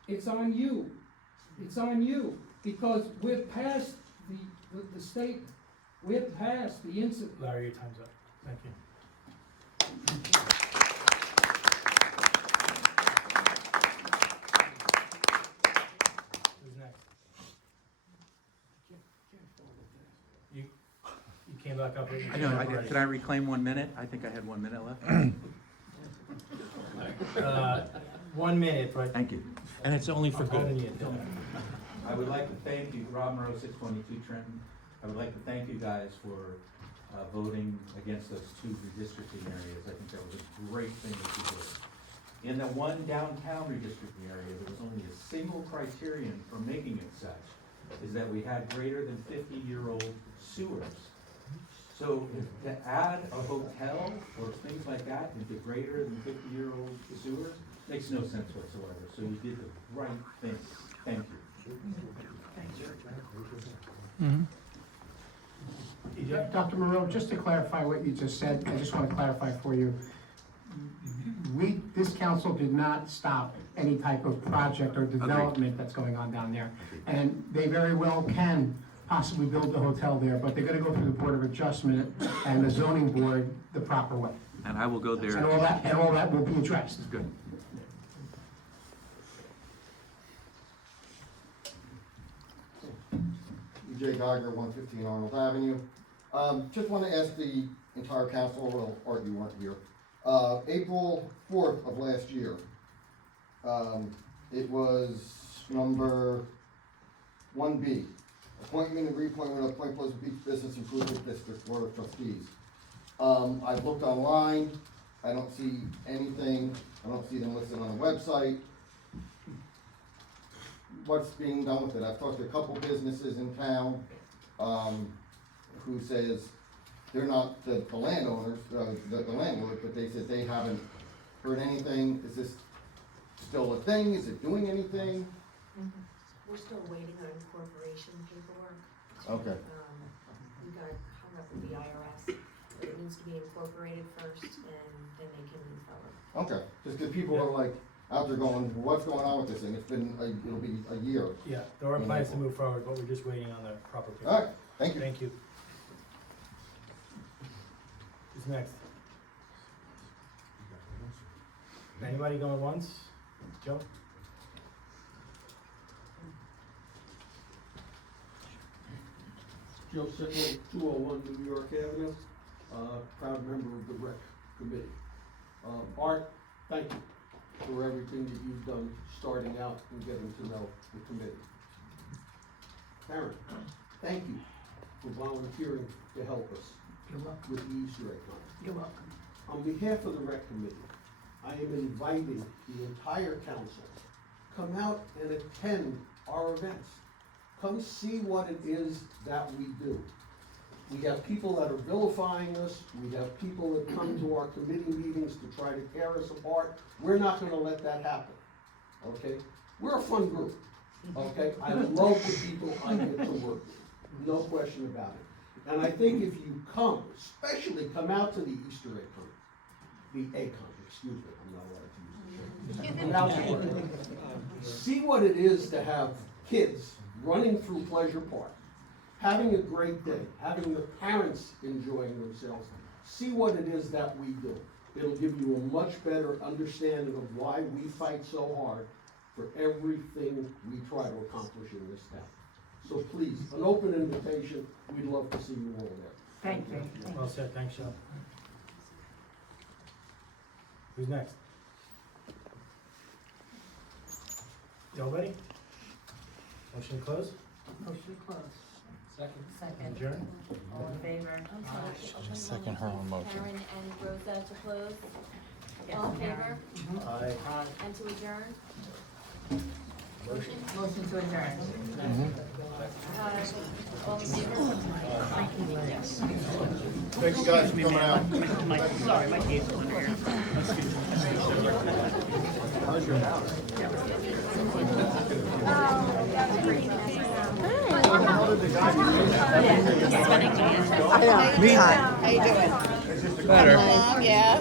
it's on you. It's on you, because we're past the statement. We're past the incident. Larry, your time's up. Thank you. Who's next? You came back up. I know, I did. Could I reclaim 1 minute? I think I had 1 minute left. 1 minute, but. Thank you. And it's only for good. I would like to thank you, Rob Moreau, 622 Trenton. I would like to thank you guys for voting against those 2 redistricting areas. I think that was a great thing that you did. In the one downtown redistricting area, there was only a single criterion for making it such, is that we had greater than 50-year-old sewers. So to add a hotel or things like that into greater than 50-year-old sewers makes no sense whatsoever. So you did the right thing. Thank you. Dr. Moreau, just to clarify what you just said, I just want to clarify for you. This council did not stop any type of project or development that's going on down there. And they very well can possibly build the hotel there, but they're gonna go through the Board of Adjustment and the zoning board the proper way. And I will go there. And all that will be addressed. Good. Jay Geiger, 115 Arnold Avenue. Just want to ask the entire council, well, Art, you weren't here. April 4th of last year, it was number 1B, appointment and reappointment of Point Pleasant Beach Business Improvement District Board of Trustees. I've looked online, I don't see anything, I don't see them listed on the website. What's being done with it? I've talked to a couple businesses in town, who says they're not the landowners, the landlord, but they said they haven't heard anything. Is this still a thing? Is it doing anything? We're still waiting on incorporation paperwork. Okay. We got hung up with the IRS, but it needs to be incorporated first, and then they can move forward. Okay, just because people are like, out there going, what's going on with this thing? It's been, it'll be a year. Yeah, there are plans to move forward, but we're just waiting on the proper paper. All right, thank you. Thank you. Who's next? Anybody going once? Joe? Joe Sickle, 201 New York Avenue, proud member of the rec committee. Art, thank you for everything that you've done, starting out and getting to know the committee. Karen, thank you for volunteering to help us with the Easter egg hunt. You're welcome. On behalf of the rec committee, I am inviting the entire council, come out and attend our events. Come see what it is that we do. We have people that are vilifying us, we have people that come to our committee meetings to try to tear us apart. We're not gonna let that happen, okay? We're a fun group, okay? I love the people I get to work with, no question about it. And I think if you come, especially come out to the Easter egg hunt, the egg hunt, excuse me, I'm not allowed to use the term. Come out to work. See what it is to have kids running through Pleasure Park, having a great day, having the parents enjoying themselves. See what it is that we do. It'll give you a much better understanding of why we fight so hard for everything we try to accomplish in this town. So please, an open invitation, we'd love to see you all there. Thank you. Well said, thanks, Joe. Who's next? Y'all ready? Motion to close? Motion closed. Second. Adjourn? All in favor? I'm sorry, I'll put second her one own more. motion. Karen and Rosa to close. Yes, All in Karen. favor? Aye. And to adjourn? Motion to adjourn. All in favor? Thank you guys for coming out. Sorry, my kids are here. How you doing? Better. Yeah.